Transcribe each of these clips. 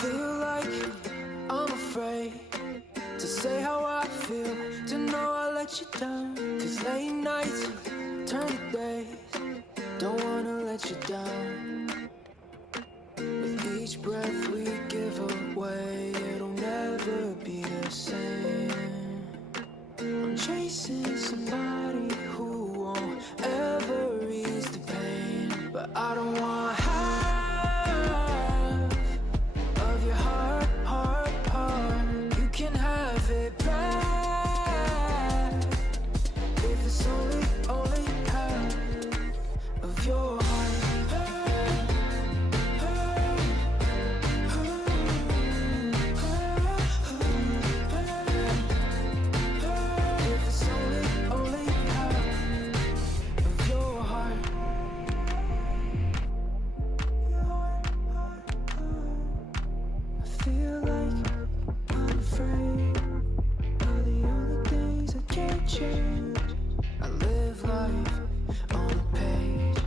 feel like I'm afraid to say how I feel, to know I let you down. Cause late nights turn to days, don't wanna let you down. With each breath we give away, it'll never be the same. I'm chasing somebody who won't ever ease the pain, but I don't want half of your heart, heart, heart. You can have it back if it's only half of your heart. If it's only half of your heart. I feel like I'm afraid of the only things I can't change. I live life on a page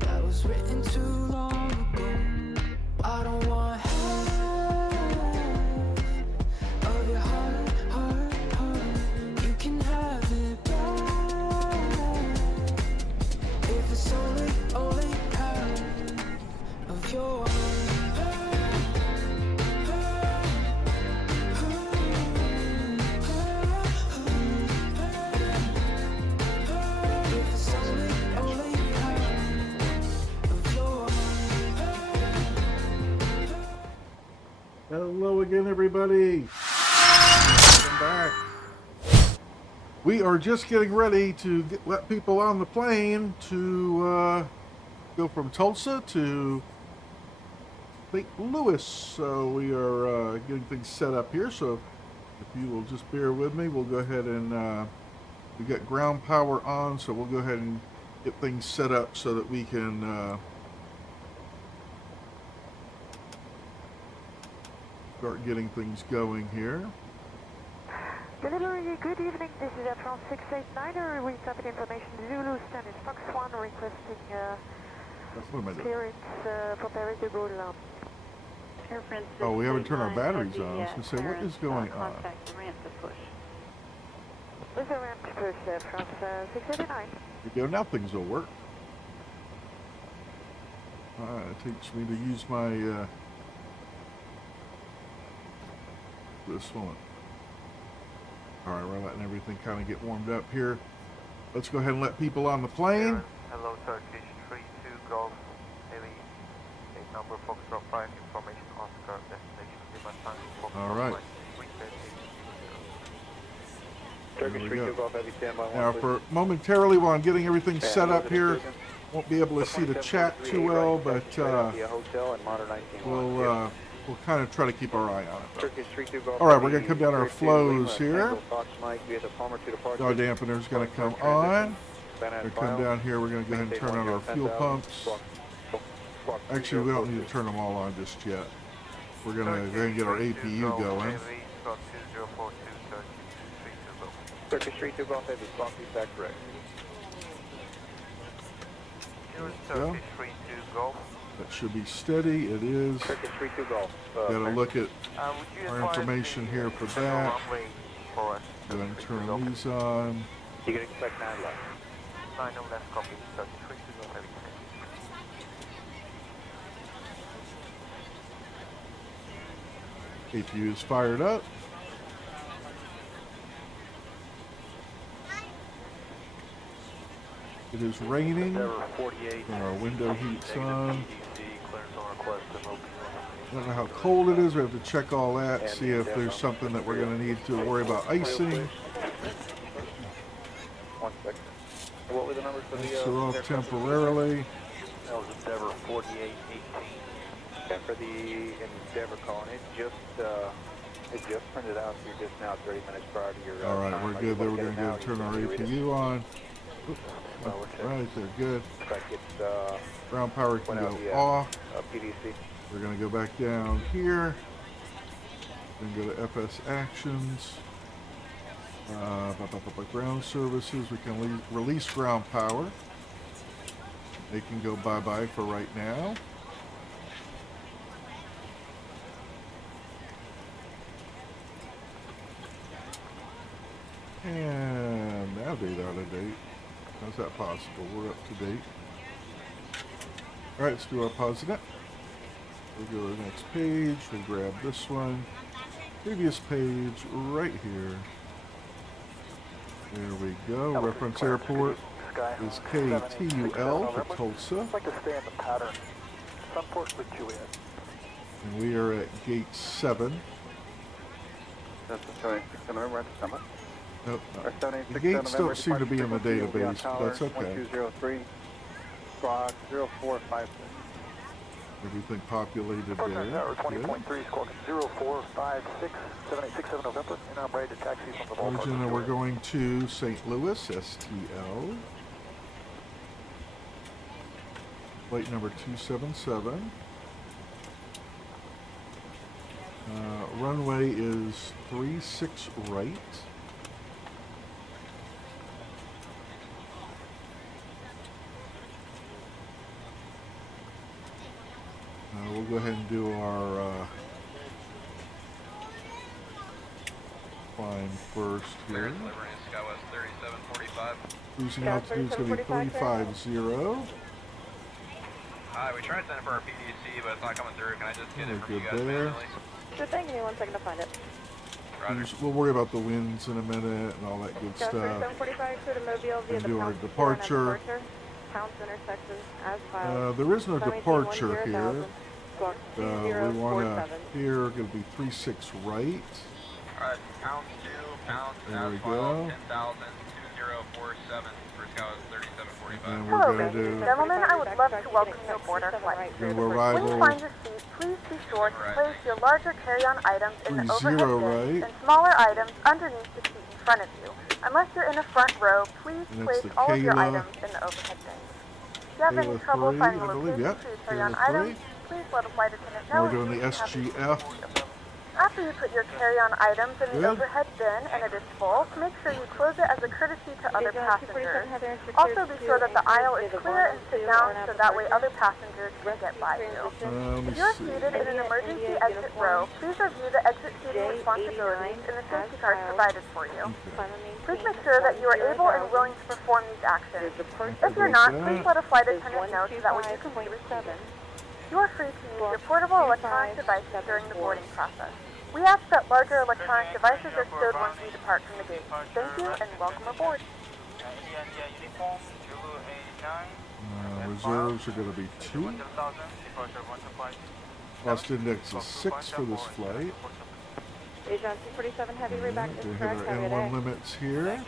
that was written too long ago. I don't want half of your heart, heart, heart. You can have it back if it's only half of your heart. If it's only half of your heart. Hello again, everybody. Welcome back. We are just getting ready to let people on the plane to go from Tulsa to St. Louis. So we are getting things set up here. So if you will just bear with me, we'll go ahead and we got ground power on. So we'll go ahead and get things set up so that we can start getting things going here. Delivery, good evening. This is Air France 689. We traffic information Zulu Standard Fox 1 requesting What am I doing? clearance for Paris de Gaulle. Air France Oh, we haven't turned our 689 batteries on. I was going to say, what is going on? Contact the ramp to push. With a ramp to push Air France 689. There you go. Now things will work. It takes me to use my this one. All right, we're letting everything kind of get warmed up here. Let's go ahead and let people on the plane. Hello, Turkish 32 Golf Heavy, 8 number Foxtrot 5, information Oscar, destination Lima Tango Foxtrot. All right. Turkish we 32 go. Golf Heavy, standby. Now, for momentarily while I'm getting everything set up here, won't be able to see the chat too well, but we'll kind of try to keep our eye on it. All right, we're going to come down our flows here. Our dampener's going to come on. We're going to come down here. We're going to go ahead and turn on our fuel pumps. Actually, we don't need to turn them all on just yet. We're going to go ahead and get our APU going. Turkish 32 Golf Heavy, clock feedback correct. Turkish 32 Golf. That should be steady. It is. Turkish 32 Golf. Got to look at our information here for that. Go ahead and turn these on. You can expect 9 left. 9 left, copy. Turkish 32 Golf Heavy. APU is fired up. It is raining, and our window heat's on. I don't know how cold it is. We have to check all that, see if there's something that we're going to need to worry about icing. 1 second. What were the numbers for the Lights are off temporarily. That was Endeavor 4818. And for the Endeavor calling, it just printed out here just now, 30 minutes prior to your All right, time. we're good there. We're going to go turn our APU on. Right, they're good. Ground power can go off. PDC. We're going to go back down here. Then go to FS Actions. Ground Services. We can release ground power. They can go bye-bye for right now. And navigate out of date. How's that possible? We're up to date. Alright, let's do our positive. We'll go to the next page. We'll grab this one. Previous page right here. There we go. Reference airport is KTUL for Tulsa. I'd like to stay in the pattern. Sunport with Juliet. And we are at gate 7. That's the showing 6 November at the summit. Nope. Our 786 The gates November don't seem to be in the departure frequency will be on database, but tower that's okay. 1203, squawk 0456. Everything populated Approach there. on tower Good. 20.3, squawk 0456, 7867 November, and I'm ready to taxi from the ballpark. Origin, and we're going to St. Louis, STL. Flight number 277. Runway is 36 right. We'll go ahead and do our climb first here. Cruising altitude is going to be 350. Hi, we tried sending for our PDC, but it's not coming through. Can I just get it from you Good guys there. manually? Sure thing, give me 1 second to find it. Roger. We'll worry about the winds in a minute and all that good Go for stuff. 745 to the Mobile via And the do our Pounce departure. Pounce intersection as filed. There is no 1710,000, departure here. squawk We want to, 2047. here, going to be 36 right. Alright, pound 2, pound, There we as go. filed, 10,000, 2047, first cow is 3745. And Hello, we're going ladies to and do gentlemen. I would love to welcome you aboard our flight. new When you arrival find your seat, please be sure to place your larger carry-on items in the 30 overhead right. bins and smaller items underneath the seat in front of you. Unless you're in a front row, please And it's place the all of your Kayla- items in the overhead bins. If you have any Kayla trouble 3, finding I a believe, location yep, for your carry-on Kayla 3. items, please let a flight attendant know. We're doing and the you can have a seat SGF. in the After you put your carry-on items in the Good. overhead bin and it is full, make sure you close it as a courtesy to other Visual passengers. 247 Heather is Also cleared be to sure that the aisle encourage is the clear and sit volunteer down on so that way approach. other passengers can get by you. Let me If you're see. seated in an emergency exit row, please review the exit seating responsibilities and the safety cards provided for you. Please make sure that you are able and willing to perform these actions. If you're not, please let a flight attendant know so that way you can be received. You are free to use your portable electronic devices during the boarding process. We ask that larger electronic devices are stowed once we depart from the gate. Thank you and welcome aboard. Reserves are going to be 2. Cost index is 6 for this flight. Asia 247 Heavy, read back We is hit correct. our Have a good N1 day. limits here.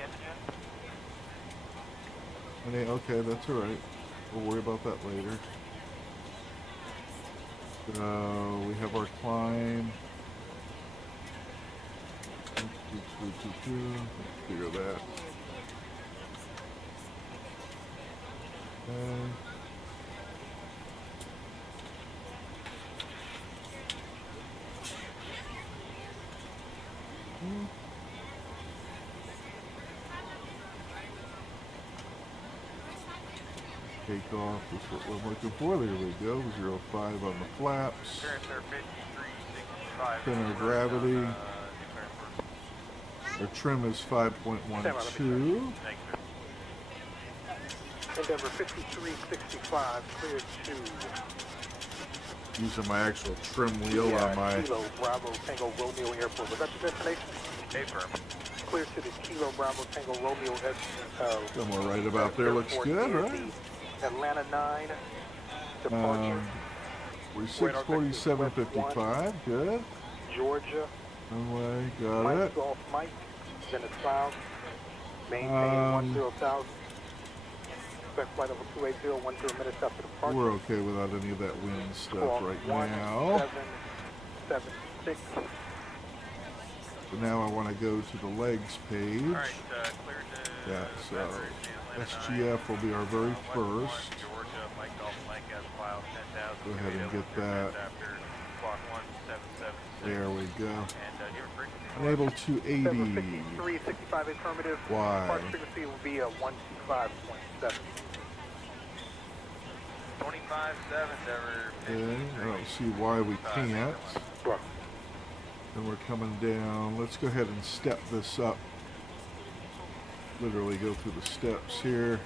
Okay, that's alright. We'll worry about that later. So, we have our climb. Figure that. Okay. Take off is what we're looking for. There we go. 05 on the flaps. Center of gravity. Our trim is 5.12. Endeavor 5365, cleared to Using my actual trim wheel on my. Kilo Bravo Tango Romeo Airport. Was that your destination? Affirm. Clear to the Kilo Bravo Tango Romeo Somewhere right about there looks good, right? Atlanta 9. Departure. We're 647.55. Good. Georgia. Runway, got Mike it. Golf Mike. Then it's filed. Maintain 10,000. Expect flight over 280, 10 minutes after departure. We're okay without any of that wind stuff Squawk right 1776. now. So now I want to go to the legs page. Alright, clear to Yeah, so Atlanta SGF will be our very first. Georgia, Mike Golf Mike as filed, 10,000. Go ahead and get that. After squawk 1776. There we go. And your frequency. Enable 280. 5365 affirmative. Why? Departure frequency will be a 125.7. 25-7, Endeavor. Okay, I don't see why we can't. And we're coming down. Let's go ahead and step this up. Literally go through the steps here.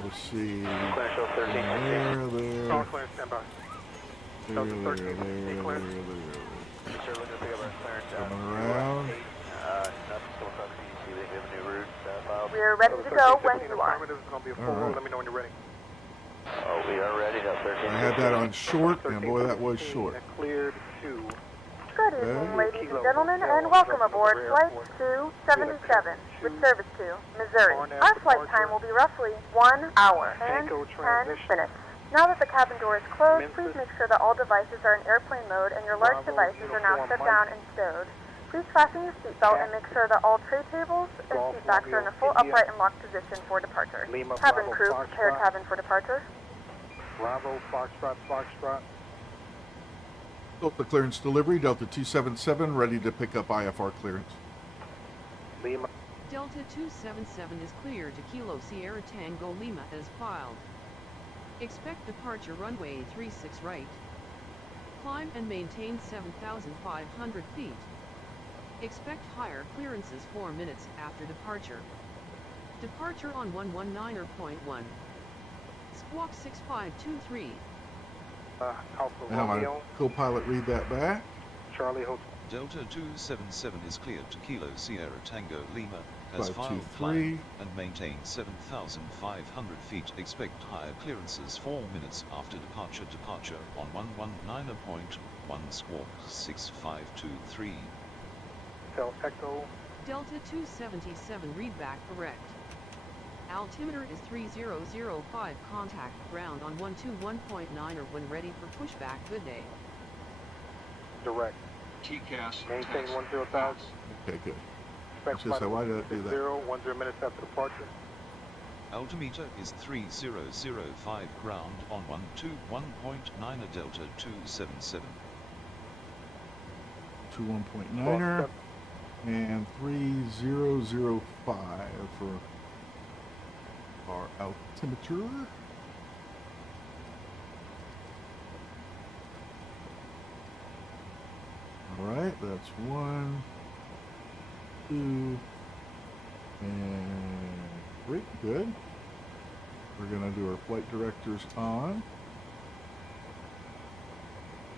We'll see. Special 13. There. All clear, stand by. There. Sir, looking to pick up our clearance. Coming around. Nothing still talking to you. We have a new route. We are ready to go when you are. Affirmative is going to be a full All right. Let me know when you're ready. Oh, we are ready. Now, 13. I had that on short, and boy, that was short. Cleared 2. Good evening, ladies and gentlemen, and welcome aboard Flight 277 with service to Missouri. Our flight time will be roughly 1 hour and 10 minutes. Now that the cabin door is closed, please make sure that all devices are in airplane mode and your large devices are now set down and stowed. Please fasten your seatbelt and make sure that all tray tables and seat backs are in a full upright and locked position for departure. Cabin crew, prepare cabin for departure. Bravo, Foxtrot. Delta clearance delivery, Delta 277, ready to pick up IFR clearance. Lima. Delta 277 is clear to Kilo Sierra Tango Lima as filed. Expect departure runway 36 right. Climb and maintain 7,500 feet. Expect higher clearances 4 minutes after departure. Departure on 119.1. Squawk 6523. Alpha Now my Romeo. co-pilot read that back. Charlie Hotel. Delta 277 is cleared to Kilo Sierra Tango Lima, has 523. filed climb and maintain 7,500 feet. Expect higher clearances 4 minutes after departure. Departure on 119.1 squawk 6523. Hotel Echo. Delta 277 read back correct. Altimeter is 3005. Contact ground on 121.9 or when ready for pushback. Good day. Direct. TCAS. Maintain 10,000. Okay, good. Expect Just say, why did it do that? 10 minutes after departure. Altimeter is 3005. Ground on 121.9 a Delta 277. 21.9er and 3005 for our altimeter. All right, that's 1, 2, and 3. Good. We're gonna do our flight directors on.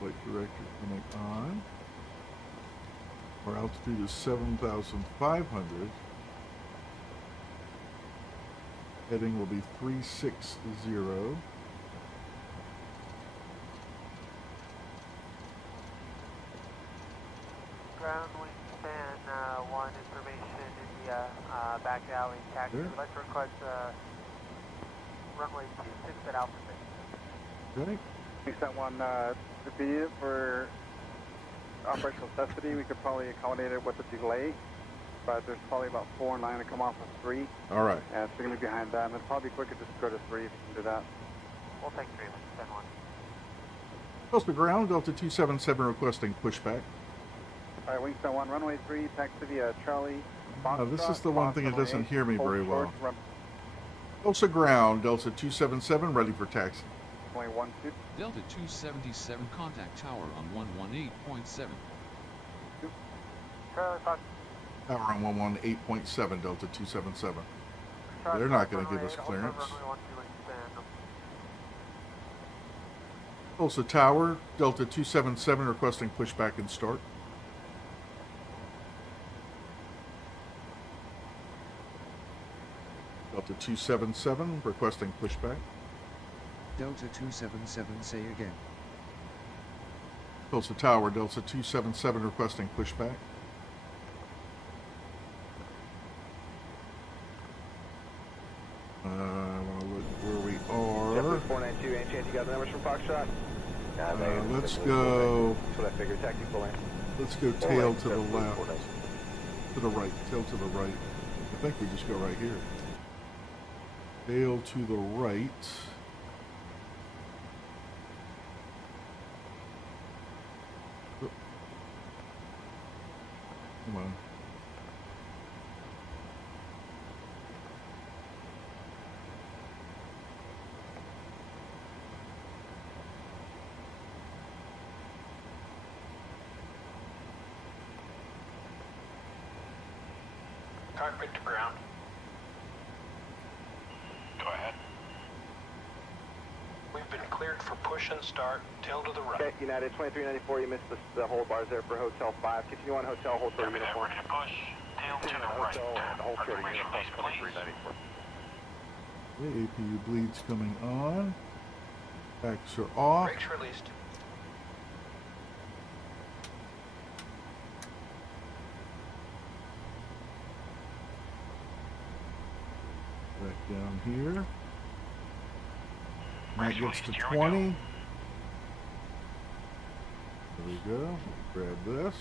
Flight director coming on. Our altitude is 7,500. Heading will be 360. Ground wingspan 1 information in the back alley taxi. Sure. We'd like to request runway 26 at Alpha 6. Okay. Wingspan 1 to be for operational necessity. We could probably accommodate it with a delay, but there's probably about 4 and 9 to come off of 3. All right. And so we're going to be behind that, and it's probably quicker just to go to 3 if you can do that. We'll take 3, wingspan 1. Coastal ground, Delta 277 requesting pushback. All right, wingspan 1, runway 3, taxi via Charlie. This is the one thing that doesn't hear me very well. Run, Coastal ground, Delta 277 ready for taxi. runway 1, 2. Delta 277 contact tower on 118.7. Charlie Fox. Tower on 118.7, Delta 277. Charlie They're not Fox, going to give runway us 8, clearance. runway 1, 2, wingspan. Tulsa Tower, Delta 277 requesting pushback and start. Delta 277 requesting pushback. Delta 277, say again. Tulsa Tower, Delta 277 requesting pushback. I want to look where we are. 492, any chance you got the numbers from Foxtrot? Let's go. That's what I figured, taxi full in. Let's go tail to the left. To the right. Tail to the right. I think we just go right here. Tail to the right. Oop. Come on. Cockpit to ground. Go ahead. We've been cleared for push and start, tail to the right. Okay, United 2394, you missed the hold bars there for Hotel 5. Continue on Hotel, hold short uniform. We're gonna push, tail to the right. Hold short uniform, Please. 2394. Okay, APU bleeds coming on. Packs are off. Brakes released. Back down here. And that gets to Here we 20. There we go. Grab this.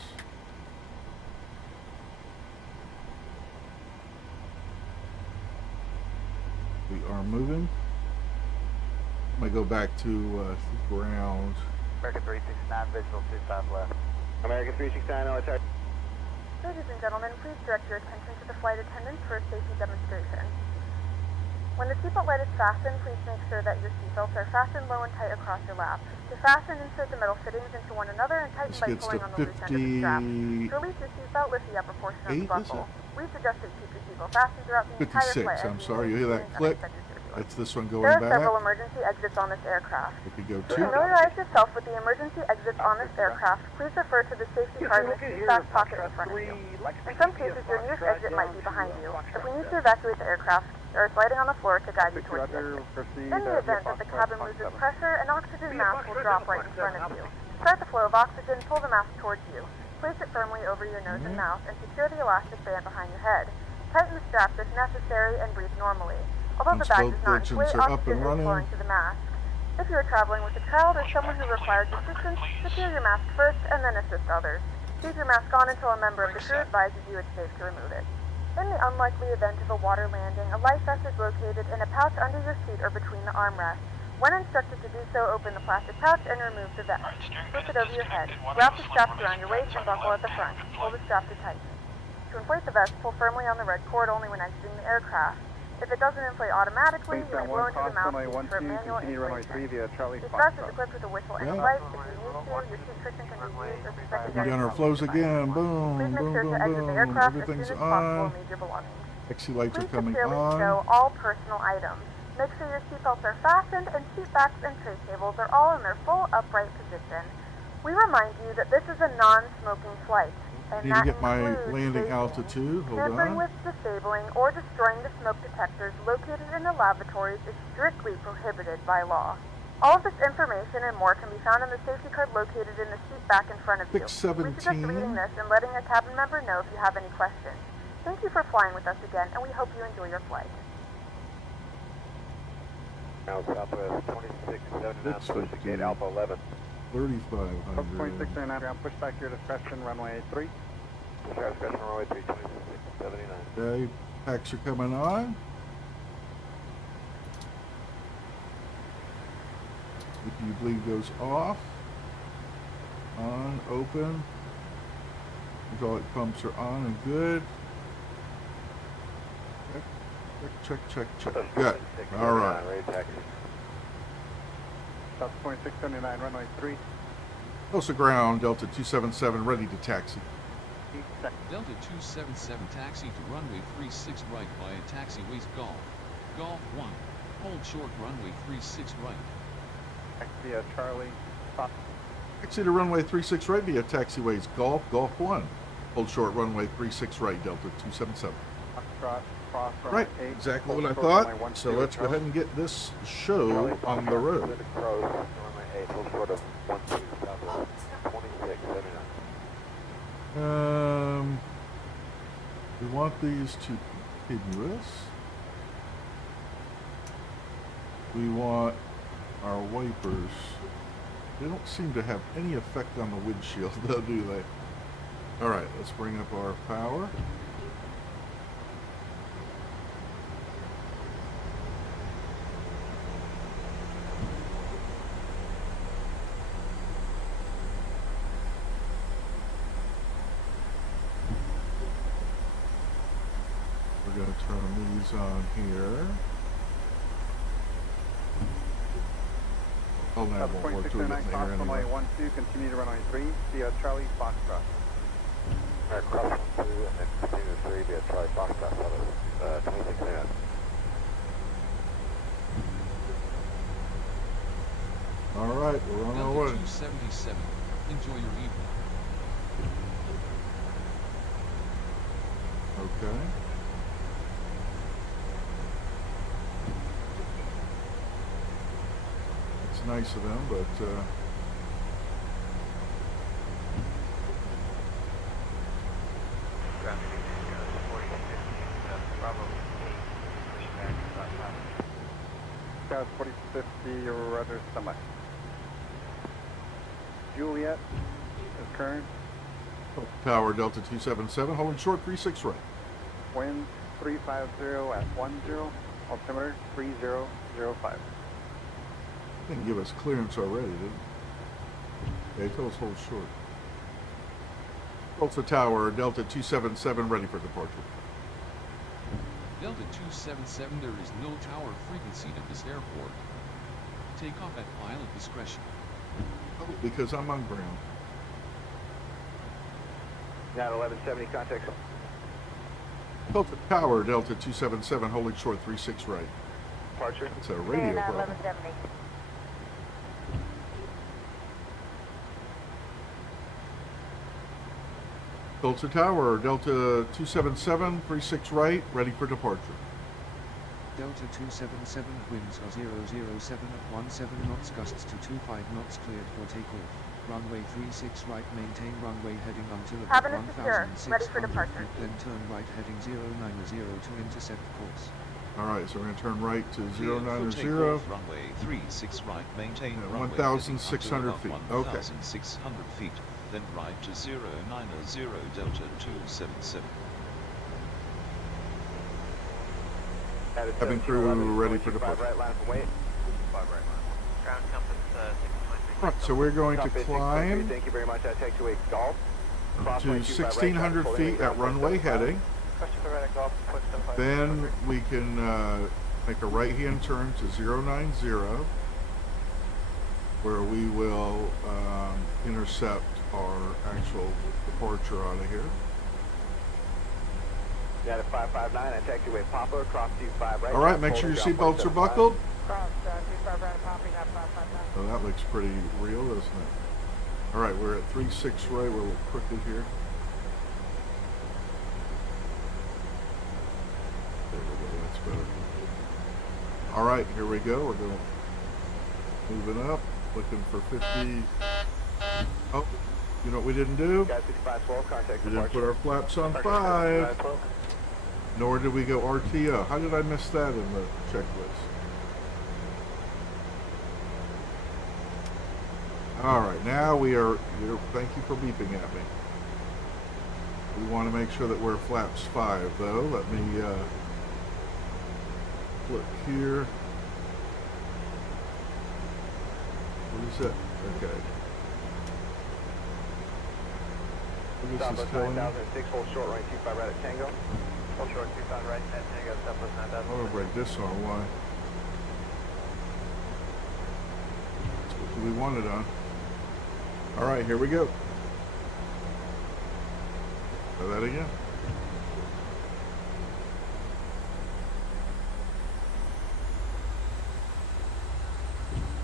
We are moving. I'm gonna go back to ground. American 369, visual 25 left. American 369, LA. Ladies and gentlemen, please direct your attention to the flight attendants for a safety demonstration. When the seatbelt light is fastened, please make sure that your seatbelts are fastened low and tight across your lap. To fasten, insert the metal fittings into one another and tighten This by gets pulling to on the loose end of the strap. To release your seatbelt, lift the upper portion of the 58, is buckle. it? We suggest that you keep your seatbelt fastened throughout the entire 56, flight. I'm sorry, you hear that click? That's this one going There are back. several emergency exits on this aircraft. We could go To 2. familiarize yourself with the emergency exits on this aircraft, please refer to the safety card in the seat back pocket in front of you. In some cases, your nearest exit might be behind you. If we need to evacuate the aircraft, there is lighting on the floor to guide you towards the exit. In the event that the cabin loses pressure, an oxygen mask will drop right in front of you. To start the flow of oxygen, pull the mask towards you. Place it firmly over your nose and mouth and secure the elastic band behind your head. Tighten the straps if necessary and breathe normally. Although the bag does not inflate, oxygen is flowing to the mask. If you are traveling with a child or someone who requires assistance, secure your mask first and then assist others. Keep your mask on until a member of the crew advises you it's safe to remove it. In the unlikely event of a water landing, a life vest is located in a pouch under your seat or between the armrests. When instructed to do so, open the plastic pouch and remove the vest. Flip it over your head. Wrap the straps around your waist and buckle at the front. Pull the strap to tighten. To inflate the vest, pull firmly on the red cord only when exiting the aircraft. If it doesn't inflate automatically, you may blow into the mouthpiece for manual inflation. This vest is equipped with a whistle and a light. If you need to, your seat cushion can be used as a secondary. Gunner flows again. Boom, Please make boom, sure boom, to exit the boom. aircraft Everything's as soon as possible on. and leave your belongings. Exit lights are Please coming securely on. stow all personal items. Make sure your seatbelts are fastened and seat backs and tray tables are all in their full upright position. We remind you that this is a non-smoking flight. And Need to that get my includes landing vaping. altitude. Hold Tampering on. with, disabling, or destroying the smoke detectors located in the lavatories is strictly prohibited by law. All of this information and more can be found in the safety card located in the seat back in front of you. We suggest 617. reading this and letting a cabin member know if you have any questions. Thank you for flying with us again, and we hope you enjoy your flight. Now Southwest 2679, That's push to gate Alpha 11. 3,500. 2679, ground push back your discretion, runway 3. Push our discretion, runway 3, 2679. Okay, packs are coming on. APU bleed goes off. On, open. Hydraulic pumps are on and good. Check. Good. All right. Ready to taxi. South 2679, runway 3. Close to ground, Delta 277, ready to taxi. Delta 277 taxi to runway 36 right via taxiways Golf. Golf 1. Hold short runway 36 right. Taxi Charlie. Stop. Taxi to runway 36 right via taxiways Golf 1. Hold short runway 36 right, Delta 277. Foxtrot, cross Right, runway 8. exactly what I Hold short thought. runway So 12, let's go ahead and get this show on the road. Crows, runway 8, hold short of 12, Southwest 2679. We want these to continuous. We want our wipers. They don't seem to have any effect on the windshield, though, do they? All right, let's bring up our power. We're going to turn these on here. I'll have one more to it in there anyway. runway 12, continue to runway 3, via Charlie Foxtrot. Cross 2 and then continue to 3 via Charlie Foxtrot, 26 minutes. All right, we're on our way. Delta 277. Enjoy your evening. Okay. It's nice of them, but Ground condition 4050, Bravo 8, pushing back about 5. South 4050, rudder semi. Juliet is current. Tower Delta 277, holding short 36 right. Wind 350 at 10. Altimeter 3005. Didn't give us clearance already, did it? Yeah, he told us hold short. Delta Tower Delta 277, ready for departure. Delta 277, there is no tower frequency at this airport. Take off at pilot discretion. Oh, because I'm on ground. Now 1170, contact. Delta Tower Delta 277, holding short 36 right. Departure. It's a radio problem. 1170. Delta Tower Delta 277, 36 right, ready for departure. Delta 277, winds are 007 at 17 knots, gusts to 25 knots, cleared for takeoff. Runway 36 right, maintain runway heading until about Cabin is secure, ready for 1,600 departure. feet, then turn right heading 090 to intercept course. Alright, so we're going to turn right to Cleared for 090. takeoff, runway 36 right, maintain Yeah, runway 1,600 heading feet. until Okay. 1,600 feet, then right to 090 Delta 277. Cabin crew ready for departure. Right line from weight. 5 right line. Ground compass 623. Alright, so we're going to Compass 623, climb thank you very much. I take to a golf. to 1,600 feet at runway heading. Question for right at Golf, push 75. Then we can make a right-hand turn to 090, where we will intercept our actual departure out of here. Down at 559, I take to a Papa, cross 25 right. All right, make sure your seatbelts are buckled. Cross 25 right, popping up 559. Oh, that looks pretty real, doesn't it? All right, we're at 36 right. We're a little crooked here. There we go. That's better. All right, here we go. We're going moving up, looking for 50. Oh, you know what we didn't do? Guys, 5512, contact We didn't put our flaps on Departure 5. 5512. Nor did we go RTO. How did I miss that in the checklist? All right, now we are, thank you for beeping at me. We want to make sure that we're flaps 5 though. Let me look here. What is it? Okay. What is this Southwest telling me? 9006, hold short right 25 right at Tango. Hold short 25 right, at Tango, Southwest 9000. I'm gonna break this on. Why? That's what we wanted on. All right, here we go. Try that again.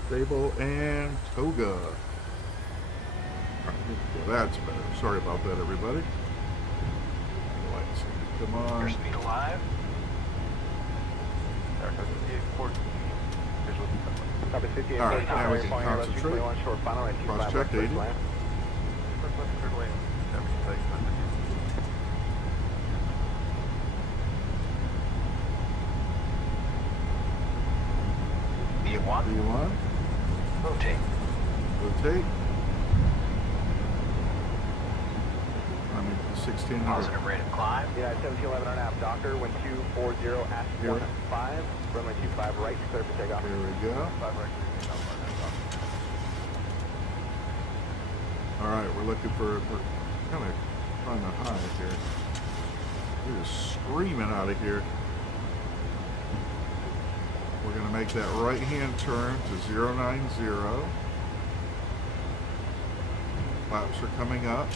Stable and toga. All right, well, that's better. Sorry about that, everybody. Lights, come on. Your speed alive. There goes the port. Copy 58. All right, now we can concentrate. Short final right 25 Cross-check right, 80. first land. First left, third wave. Everything takes B1. B1. Rotate. Rotate. I'm in 1600. Positive rate of climb. United 1711 on app. Docker, wind 240, ask Here. 15. Runway 25 right, clear for takeoff. Here we go. 5 right. All right, we're looking for, we're kind of trying to hide here. We're just screaming out of here. We're going to make that right-hand turn to 090. Flaps are coming up.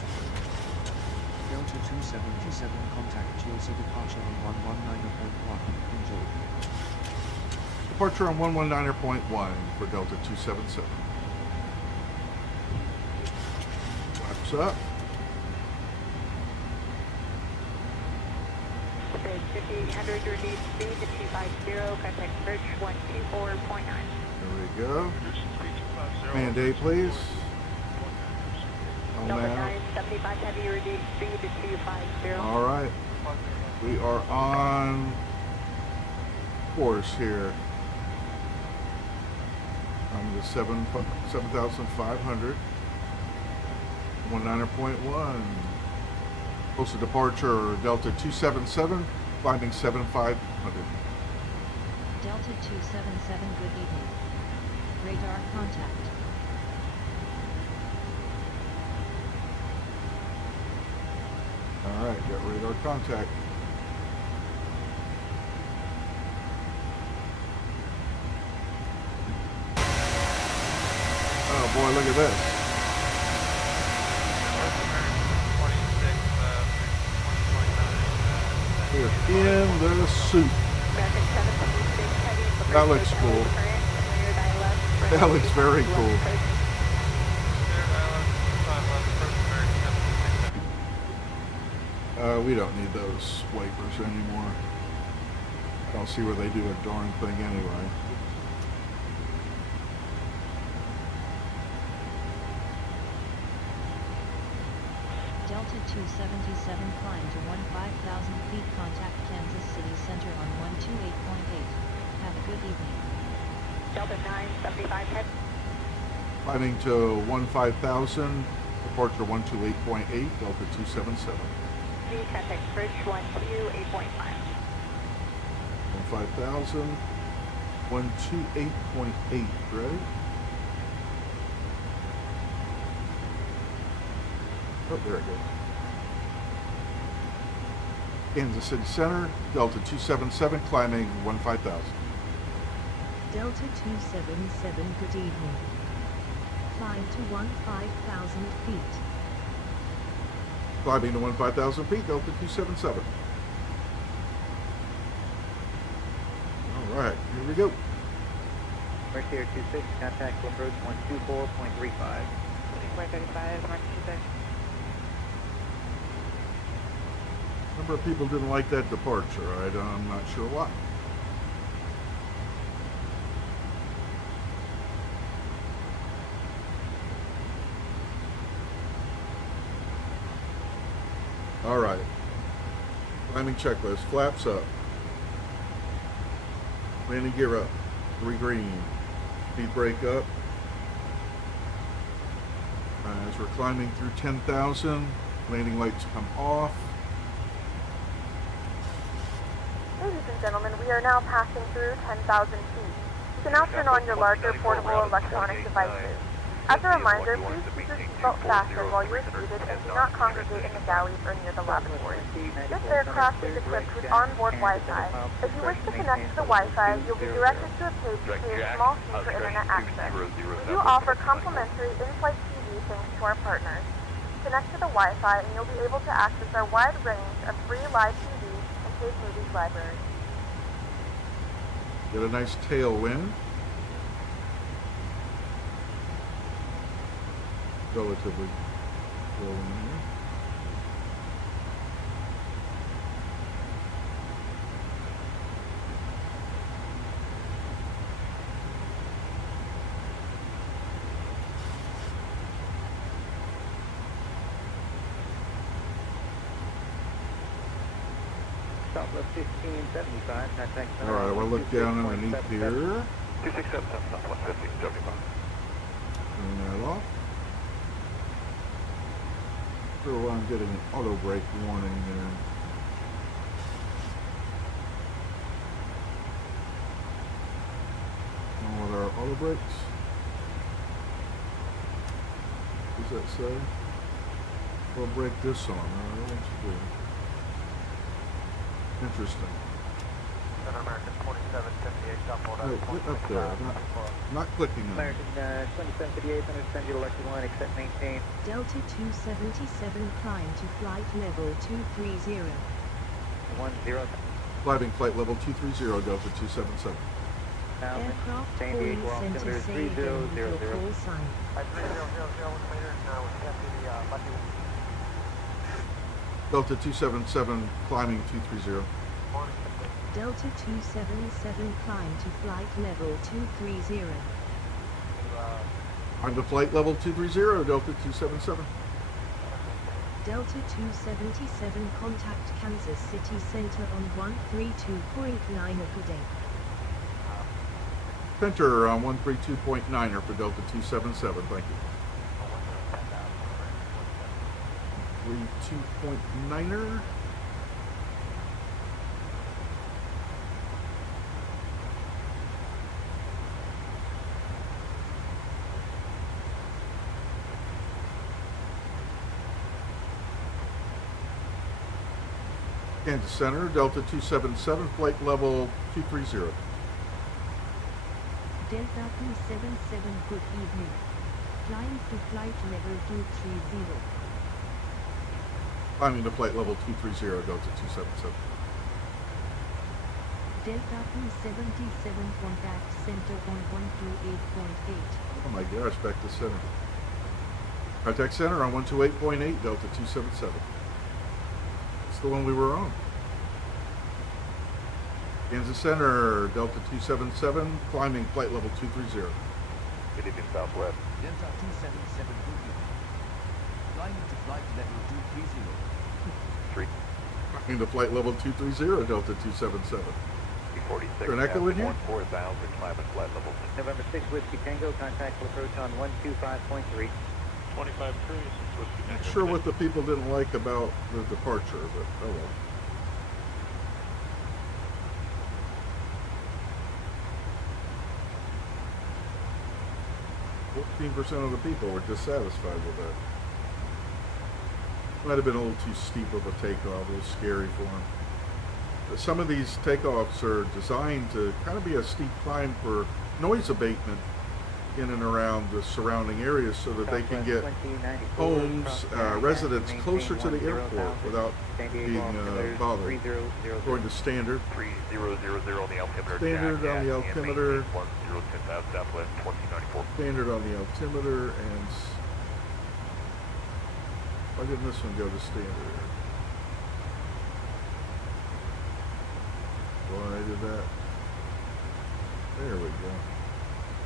Delta 277 contact Chelsea departure on 119.1. Enjoy. Departure on 119.1 for Delta 277. Flaps up. Bridge 5800, reduce speed to 250, contact bridge 124.9. There we go. Mandate, please. Oh, Delta man. 975 heavy, reduce speed to 250. All right. We are on course here. On the 7,500. 19.1. Posted departure Delta 277, climbing 7,500. Delta 277, good evening. Radar contact. All right, got radar contact. Oh boy, look at this. We're in the soup. That looks cool. That looks very cool. We don't need those wipers anymore. I don't see where they do a darn thing anyway. Delta 277 climb to 15,000 feet, contact Kansas City Center on 128.8. Have a good evening. Delta 975 head. Climbing to 15,000, departure 128.8, Delta 277. Contact bridge 128.5. 15,000, 128.8, right? Oh, there it goes. Kansas City Center, Delta 277, climbing 15,000. Delta 277, good evening. Climb to 15,000 feet. Climbing to 15,000 feet, Delta 277. All right, here we go. Mercier 26, contact approach 124.35. 435, Mark 26. A number of people didn't like that departure. I'm not sure why. All right. Climbing checklist. Flaps up. Landing gear up. 3 green. Speed brake up. As we're climbing through 10,000, landing lights come off. Ladies and gentlemen, we are now passing through 10,000 feet. You can now turn on your larger portable electronic devices. As a reminder, please keep your seatbelt fastened while you're seated and do not congregate in the galleys or near the lavatory. This aircraft is equipped with onboard Wi-Fi. If you wish to connect to the Wi-Fi, you'll be directed to a page to pay a small fee for internet access. We do offer complimentary in-flight TV thanks to our partners. Connect to the Wi-Fi and you'll be able to access our wide range of free live TV and paid movies library. Get a nice tailwind. Relatively slow in here. Southwest 1575, contact. All right, we'll look down underneath here. 267 Southwest 1575. Turn that off. So I'm getting an auto brake warning there. And with our auto brakes, what does that say? We'll break this on. All right, that's good. Interesting. Center American 2758, Southbound. Oh, get up there. Not clicking on it. American 2758, understand you lucky one, accept maintain. Delta 277 climb to flight level 230. 10. Climbing flight level 230, Delta 277. Aircraft calling center say again with your call sign. 3000 meters, now we can't see the lucky one. Delta 277 climbing 230. Delta 277 climb to flight level 230. I'm to flight level 230, Delta 277. Delta 277 contact Kansas City Center on 132.9. A good day. Center on 132.9er for Delta 277, thank you. 32.9er. Kansas Center, Delta 277, flight level 230. Delta 277, good evening. Flying to flight level 230. Climbing to flight level 230, Delta 277. Delta 277 contact center on 128.8. Oh my gosh, back to center. Contact center on 128.8, Delta 277. It's the one we were on. Kansas Center, Delta 277, climbing flight level 230. Good evening, Southwest. Delta 277, good evening. Climbing to flight level 230. 3. Climbing to flight level 230, Delta 277. 46. Is there an echo in here? 4000, climbing flight level. November 6, Whiskey Tango, contact will approach on 125.3. 25 cruise, Whiskey Tango. Not sure what the people didn't like about the departure, but oh well. %of the people were dissatisfied with that. Might have been a little too steep of a takeoff, a little scary for them. But some of these takeoffs are designed to kind of be a steep climb for noise abatement in and around the surrounding areas so that they can get homes, residents closer to the airport without being bothered. Going to standard. 3000 on the altimeter. Standard on the altimeter. 10,000 Southwest 2094. Standard on the altimeter, and why didn't this one go to standard? Why did that? There we go.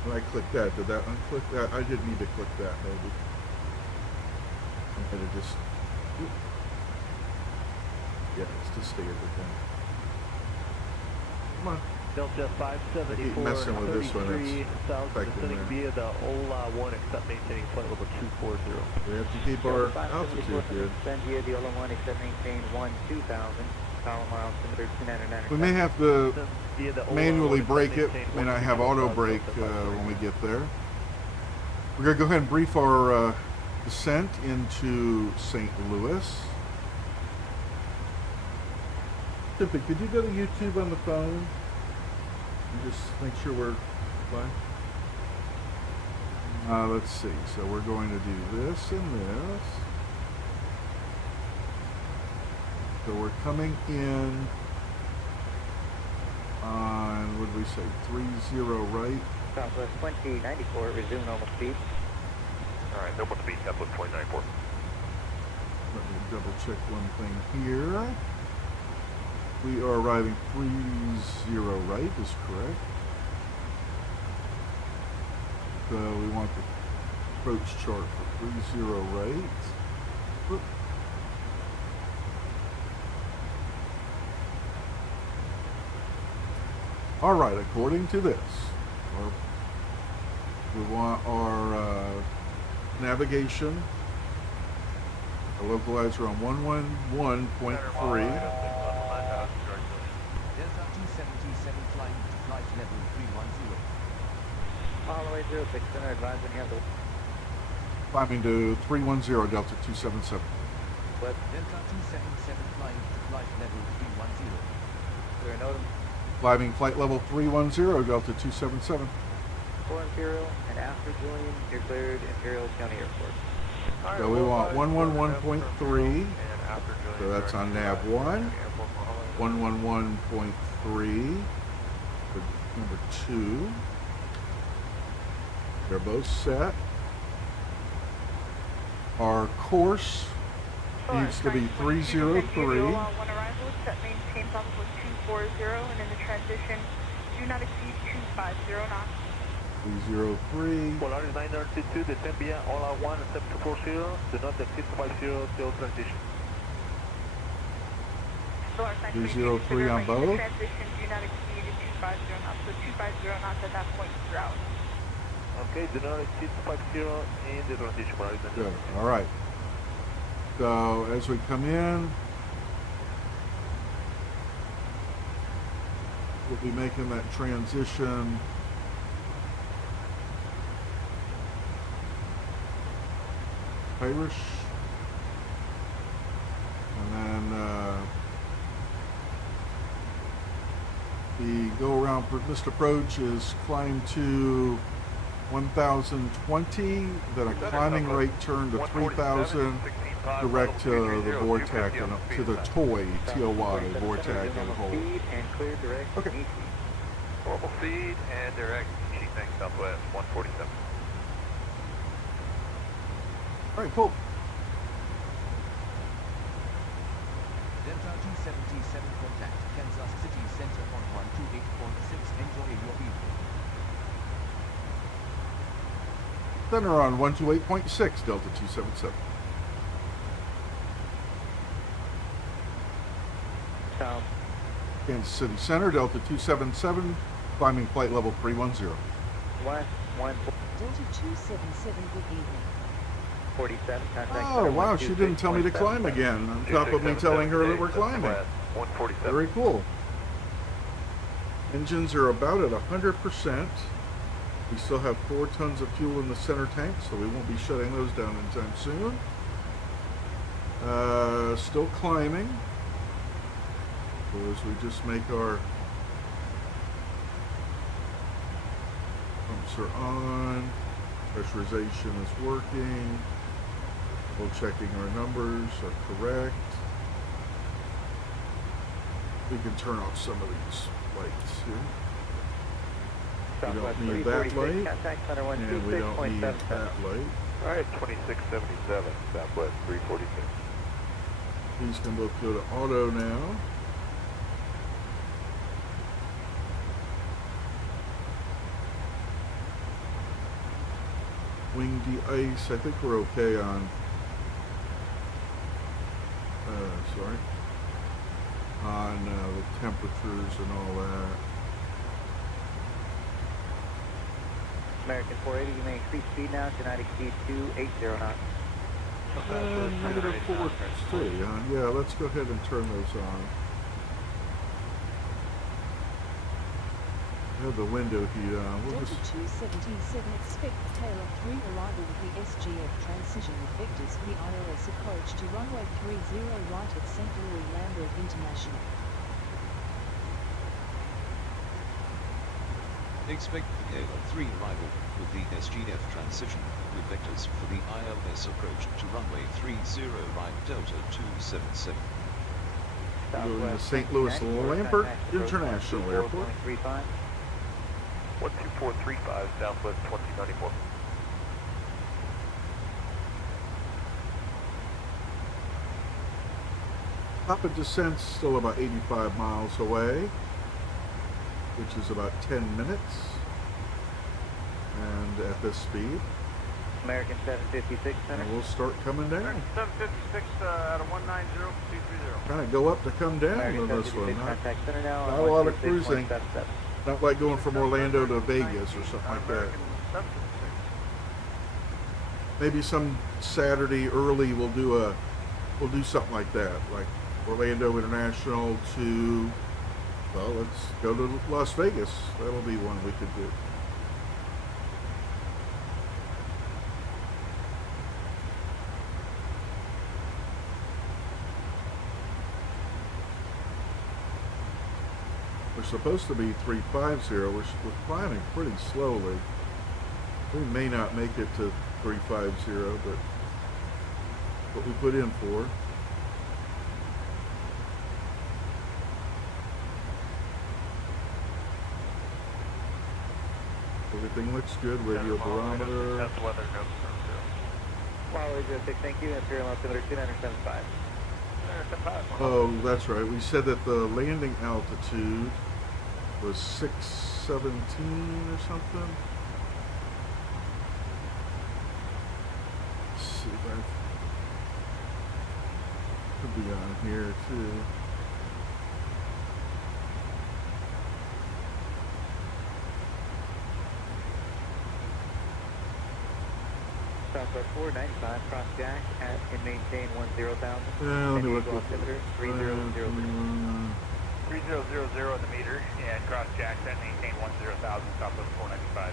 When I clicked that, did that unclick that? I didn't need to click that, maybe. I'm gonna just. Whoop. Yeah, it's to standard then. Come on. Delta 574, messing with this one. 33,000, descending via the OLA 1, except maintaining flight level 240. We have to keep our altitude good. Send via the OLA 1, except maintain 2000. Palomar altimeter 2999. We may have to manually brake it. May not have auto brake when we get there. We're going to go ahead and brief our descent into St. Louis. Tippy, could you go to YouTube on the phone and just make sure we're fine? Let's see. So we're going to do this and this. So we're coming in on, what did we say, 30 right? Southwest 2094, resume normal speed. Alright, normal speed, Southwest 2094. Let me double check one thing here. We are arriving 30 right is correct. So we want the approach chart for 30 right. Whoop. All right, according to this, we want our navigation, our localizer on 111.3. Delta 277 flying to flight level 310. Holloway 06, center advise when you have the... Climbing to 310, Delta 277. West. Delta 277 flying to flight level 310. Clear NOTAM. Climbing flight level 310, Delta 277. 4 Imperial, and after Julian, you're cleared Imperial County Airport. So we want 111.3, so that's on nav 1. 111.3 for number 2. They're both set. Our course needs to be 303. One arrival, set maintain bump was 240, and in the transition, do not exceed 250 knots. 303. Polaris 992, descend via all 1 and 7240, do not exceed 250 till transition. 303 on both. Transition, do not exceed 250 knots, so 250 knots at that point throughout. Okay, do not exceed 250 in the transition, Polaris 992. Good. All right. So as we come in, we'll be making that transition. Irish. And then the go around missed approach is climb to 1020, then a climbing rate turn to 3000, direct to the Vortac and to the TOY, T-O-Y, Vortac and hold. Okay. Normal speed and direct East Bank Southwest 147. All right, cool. Delta 277 contact Kansas City Center on 128.6. Enjoy your evening. Center on 128.6, Delta 277. South. Kansas City Center, Delta 277, climbing flight level 310. West 1. Delta 277, good evening. 47, contact. Oh, wow, she didn't tell me to climb again, on top of me telling her that we're climbing. 147. Very cool. Engines are about at 100%. We still have 4 tons of fuel in the center tank, so we won't be shutting those down anytime soon. Still climbing. So as we just make our pumps are on, pressurization is working, we're checking our numbers are correct. We can turn off some of these lights here. We don't need that light, and we don't need that light. Alright, 2677, Southwest 346. These can both go to auto now. Wing de-ice, I think we're okay on, the temperatures and all that. American 480, you may increase speed now to not exceed 280 knots. Negative 430, yeah, let's go ahead and turn those on. I have the window heat on. We'll Delta just 277, expect the tail of 3 arrival with the SGF transition with vectors for the ILS approach to runway 30 right at St. Louis Lambert International. Expect the KL3 arrival with the SGF transition with vectors for the ILS approach to runway 30 right Delta 277. going to St. Louis Lambert International Airport. 12435 Southwest 2094. Top of descent's still about 85 miles away, which is about 10 minutes, and at this speed. American 756 Center. And we'll start coming down. 756 out of 190, Kind of go up to come down American with this one. 756 contact center now. Not a lot of 126.77. cruising. Not like going from Orlando to Vegas or something like that. Maybe some Saturday early we'll do something like that, like Orlando International to, well, let's go to Las Vegas. That'll be one we could do. We're supposed to be 350. We're climbing pretty slowly. We may not make it to 350, but what we put in for. Everything looks good. Radio barometer. Test weather, no confirm zero. Huawei 06, thank you. Imperial altimeter 2975. Oh, that's right. We said that the landing altitude was 617 or something. Let's see if I could be on here too. Southwest 495, cross jack at and maintain 10,000. Let me look at altimeter 3000. 3000 in the meter, and cross jacks at maintain 10,000, Southwest 495.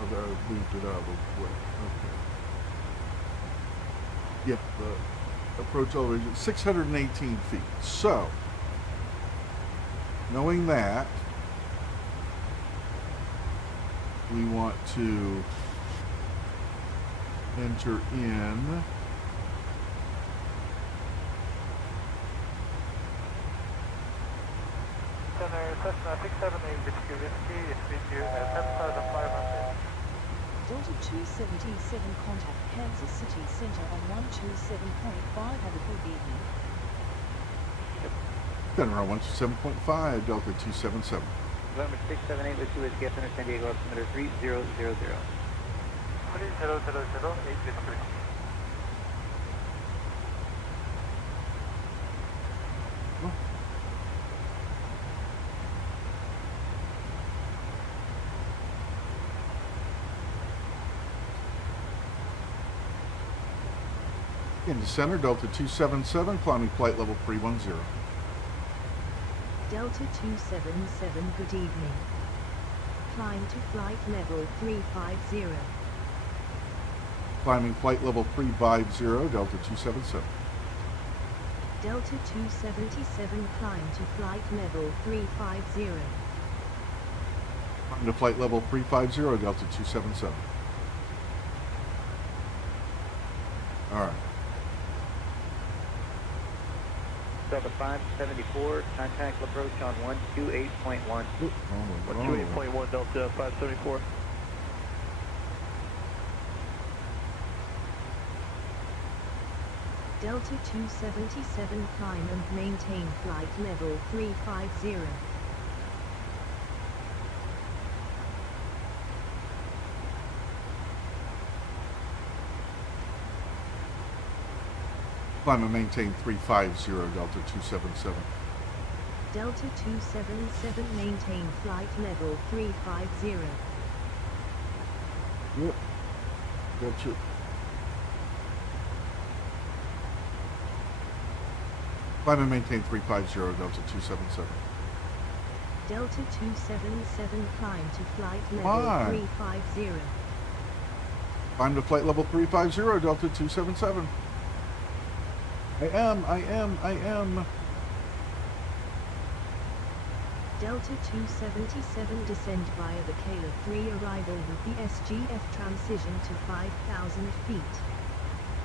I moved it out real quick. Okay. Yep, the approach elevation 618 feet. So, knowing that, we want to enter in Center Cessna 678 Whiskey Whiskey, it's with you at 10,500. Delta 277 contact Kansas City Center on 127.5. Have a good evening. Center on 127.5, Delta 277. November 678 with 2 Whiskey at Center San Diego altimeter 3000. 3000, 8 Into center, Delta 277, climbing flight level 310. Delta 277, good evening. Climb to flight level 350. Climbing flight level 350, Delta 277. Delta 277, climb to flight level 350. Climb to flight level 350, Delta 277. All right. Delta 574, contact approach on 128.1. 128.1 Delta 574. Delta 277, climb and maintain flight level 350. Climb and maintain 350, Delta 277. Delta 277, maintain flight level 350. Yep. Gotcha. Climb and maintain 350, Delta 277. Delta 277, climb to flight level Why? 350. Climb to flight level 350, Delta 277. I am. Delta 277, descend via the Kayla 3, arrival with the SGF transition to 5,000 feet.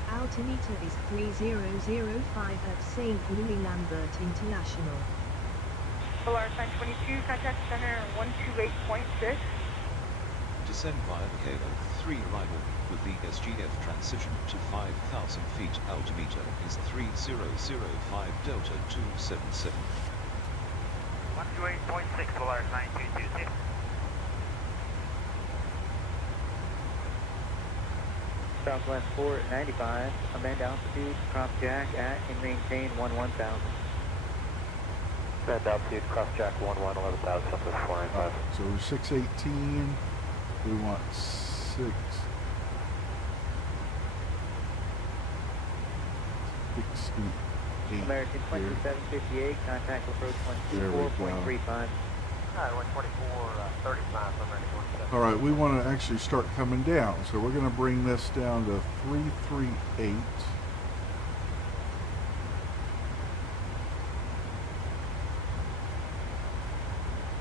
Altimeter is 3005 at St. Louis Lambert International. Polar 922, contact center 128.6. Descend via the Kayla 3 arrival with the SGF transition to 5,000 feet. Altimeter is 3005 Delta 277. 128.6, Polar 922. Southwest 495, amend altitude, cross jack at and maintain 11,000. Amend altitude, cross jack 11,000, Southwest 495. So 618. We want 6. 68. American 2758, contact approach 124.35. 124.35 from ready 17. All right, we want to actually start coming down, so we're going to bring this down to 338.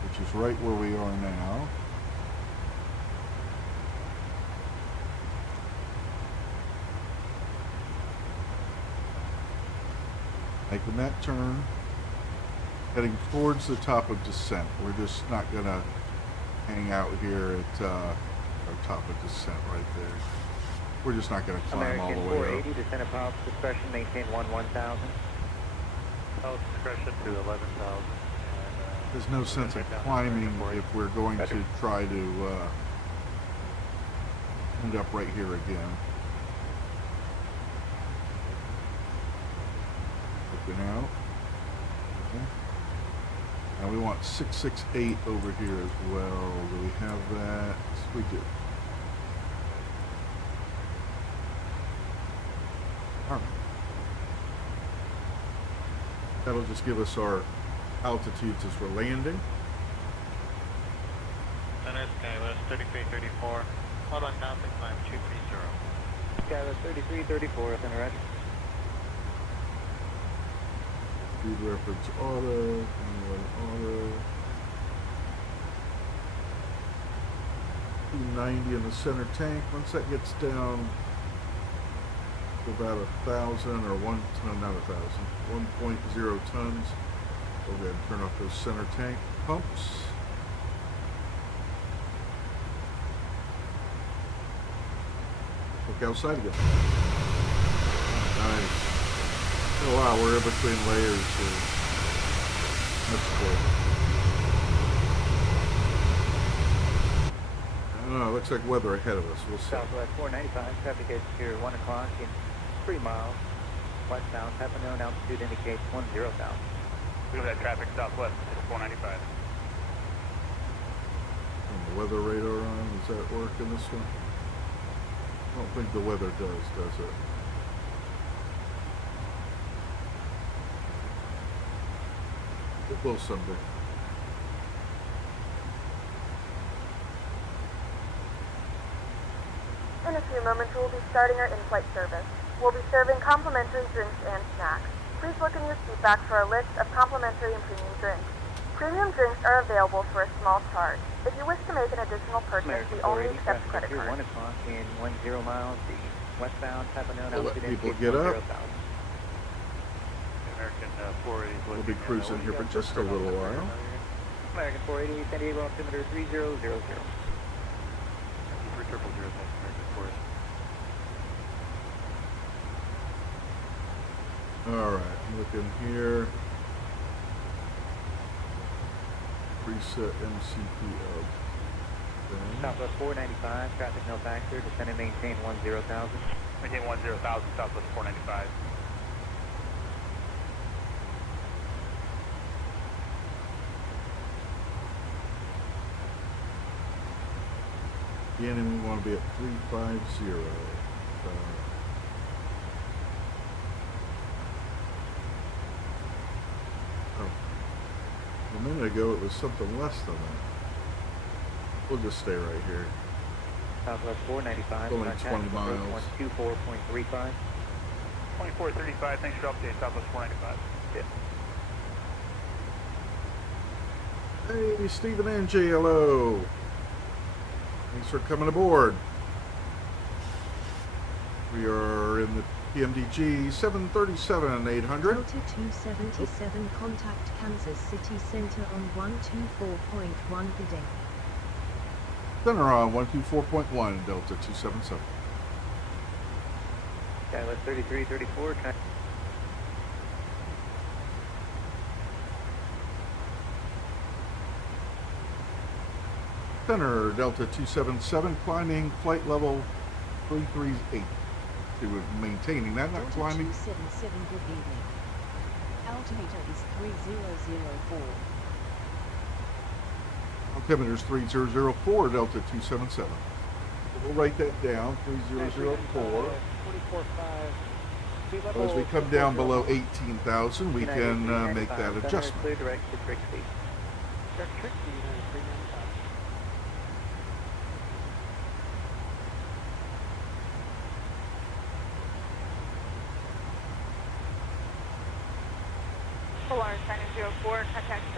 Which is right where we are now. Making that turn, heading towards the top of descent. We're just not going to hang out here at our top of descent right there. We're just not going to climb all the way up. American 480, descent of pilots discretion, maintain 11,000. Pilots discretion to 11,000. There's no sense of climbing if we're going to try to end up right here again. Looking out. Okay. And we want 668 over here as well. Do we have that? We do. All right. That'll just give us our altitudes as we're landing. Center Skywest 3334. Hold on, counting climb 230. Skywest 3334, center right. Speed reference auto, auto. 290 in the center tank. Once that gets down to about 1,000 or 1 ton, not 1,000, 1.0 tons, we'll go ahead and turn off those center tank pumps. Look outside again. Nice. Oh wow, we're in between layers here. That's cool. I don't know, it looks like weather ahead of us. We'll see. Southwest 495, traffic is here 1 o'clock in 3 miles. Westbound, half a known altitude indicates 10,000. Look at that traffic southwest, 495. Turn the weather radar on. Does that work in this one? I don't think the weather does it? It will someday. In a few moments, we'll be starting our in-flight service. We'll be serving complimentary drinks and snacks. Please look in your seat back for a list of complimentary and premium drinks. Premium drinks are available for a small charge. If you wish to make an additional purchase, American we only 480, accept traffic credit is here 1 cards. o'clock in 10 miles. The westbound, half a known We'll let altitude people indicates get up. 10,000. American 480. We'll be cruising here for just a little while. American 480, San Diego altimeter 3000. 3000, thanks, American 480. Alright, looking here. Preset MCPO. Okay. Southwest 495, traffic no factor, descend and maintain 10,000. Maintain 10,000, southwest 495. Again, and we want to be at 350. A minute ago it was something less than that. We'll just stay right here. Southwest 495, Only 20 miles. 124.35. 2435, thanks for update, southwest 495. Hey, Stephen and Jay, hello. Thanks for coming aboard. We are in the PMDG 737-800. Delta 277, contact Kansas City Center on 124.1 per day. Center on 124.1, Delta 277. Skywest 3334, Center, Delta 277, climbing flight level 338. See, we're maintaining that, not Delta climbing. 277, good evening. Altimeter is 3004. Altimeter is 3004, Delta 277. We'll write that down, 3004. As we come down below 18,000, we can make that adjustment. Clear direct to Trixie. Check Trixie, United 395.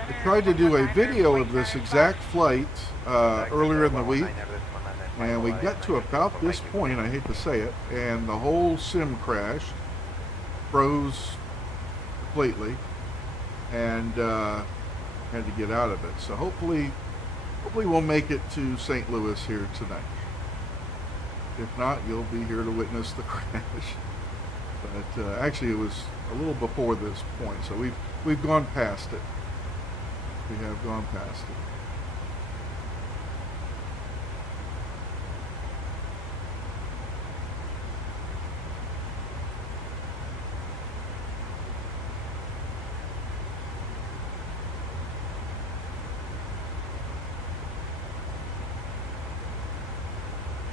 I tried to do a video of this exact flight earlier in the week, and we got to about this point, I hate to say it, and the whole sim crashed, froze completely, and had to get out of it. So hopefully we'll make it to St. Louis here tonight. If not, you'll be here to witness the crash. But actually, it was a little before this point, so we've gone past it. We have gone past it.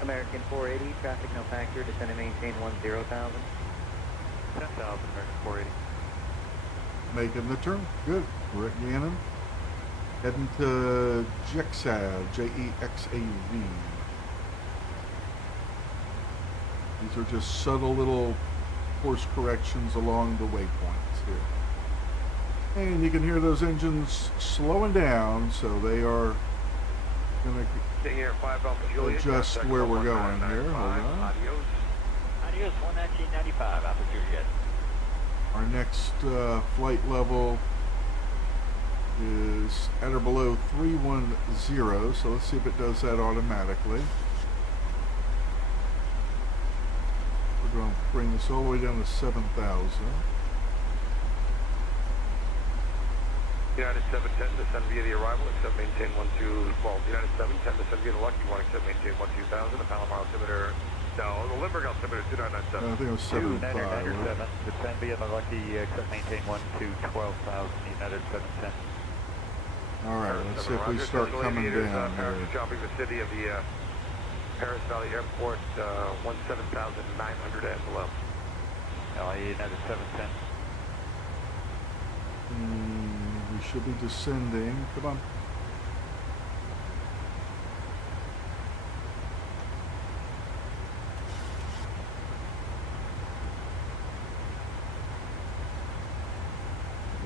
American 480, traffic no factor, descend and maintain 10,000. 10,000, American 480. Making the turn. Good. We're at Gannon. Heading to Jexav, J-E-X-A-V. These are just subtle little course corrections along the waypoints here. And you can hear those engines slowing down, so they are going to adjust where we're going here. Hold on. Adios, 119.95, Alpha Juliet. Our next flight level is at or below 310, so let's see if it does that automatically. We're going to bring this all the way down to 7,000. United 710, descend via the arrival, accept maintain 12, well, United 710, descend via the Lucky 1, accept maintain 12,000, the Palomar altimeter, no, the Limburg altimeter 2997. I think it was 75. 2997, descend via the Lucky, accept maintain 12,000, United 710. Alright, let's see if we start coming down here. Jumping the city of the Paris Valley Airport, 17,900 and below. LA United 710. We should be descending. Come on.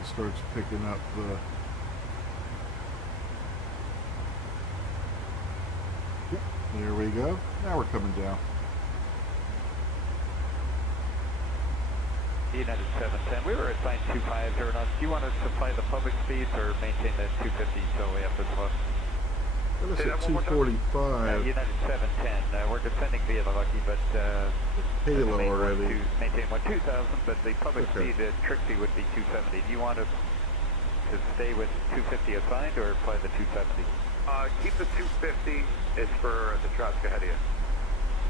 It starts picking up the... Yep, there we go. Now we're coming down. United 710, we were assigned 250 knots. Do you want us to fly the public speeds or maintain the 250 so we have to slow? That was at 245. United 710, we're descending via the Lucky, but Halo already. Maintain 2,000, but the public speed at Trixie would be 270. Do you want us to stay with 250 assigned or fly the 270? Keep the 250 is for the traffic ahead of you.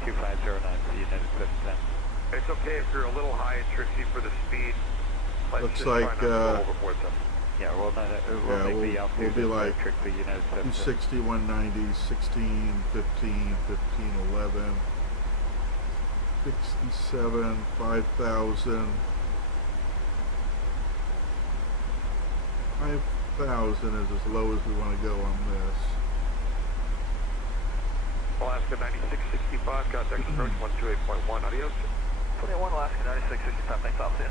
2509, United 710. It's okay if you're a little high at Trixie for the speed. Looks like, yeah, we'll be like 260, 190, 16, 15, 15, 11, 67, 5,000. 5,000 is as low as we want to go on this. Alaska 9665, contact approach 128.1, adios. 21 Alaska 9665, thanks, officer.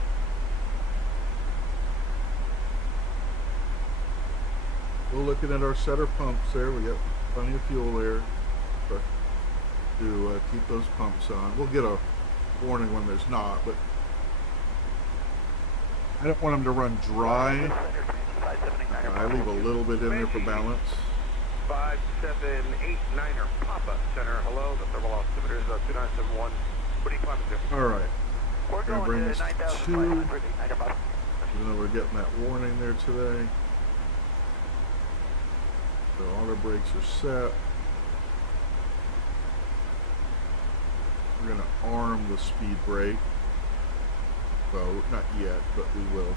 We're looking at our setter pumps there. We got plenty of fuel there to keep those pumps on. We'll get a warning when there's not, but I don't want them to run dry. I leave a little bit in there for balance. 5789er Papa Center, hello, the thermal altimeter is 2971. What are you climbing to? Alright, we're going to bring this to 2, even though we're getting that warning there today. So all our brakes are set. We're going to arm the speed brake. Well, not yet, but we will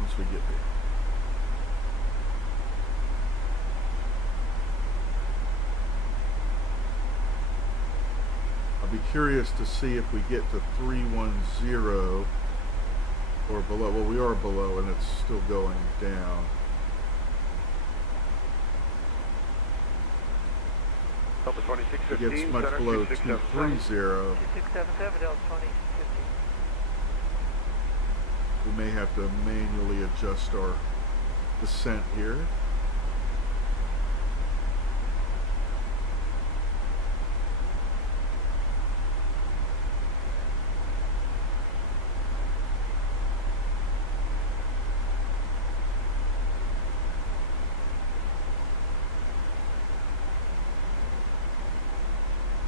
once we get there. I'll be curious to see if we get to 310 Or below. Well, we are below, and it's still going down. Delta 2615. It gets much below 230. 2677, Delta 2015. We may have to manually adjust our descent here.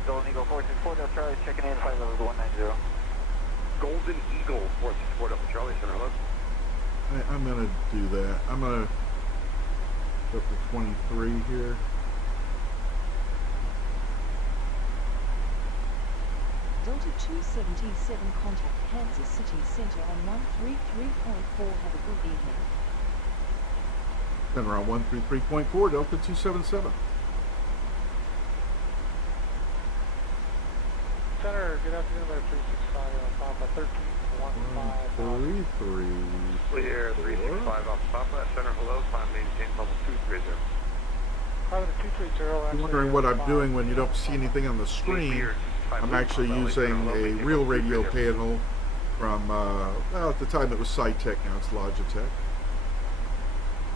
Golden Eagle 464, Delta Charlie, checking in, flight level 190. Golden Eagle 464 Delta Charlie, center hello. I'm going to do that. I'm going to go up to 23 here. Delta 277, contact Kansas City Center on 133.4. Have a good evening. Center on 133.4, Delta 277. Center, good afternoon, Letter 365, Papa 1315. 133. Clear 365 off Papa. Center hello, climb maintain level 230. Private 230. You're wondering what I'm doing when you don't see anything on the screen. I'm actually using a real radio panel from, well, at the time it was SciTech, now it's Logitech.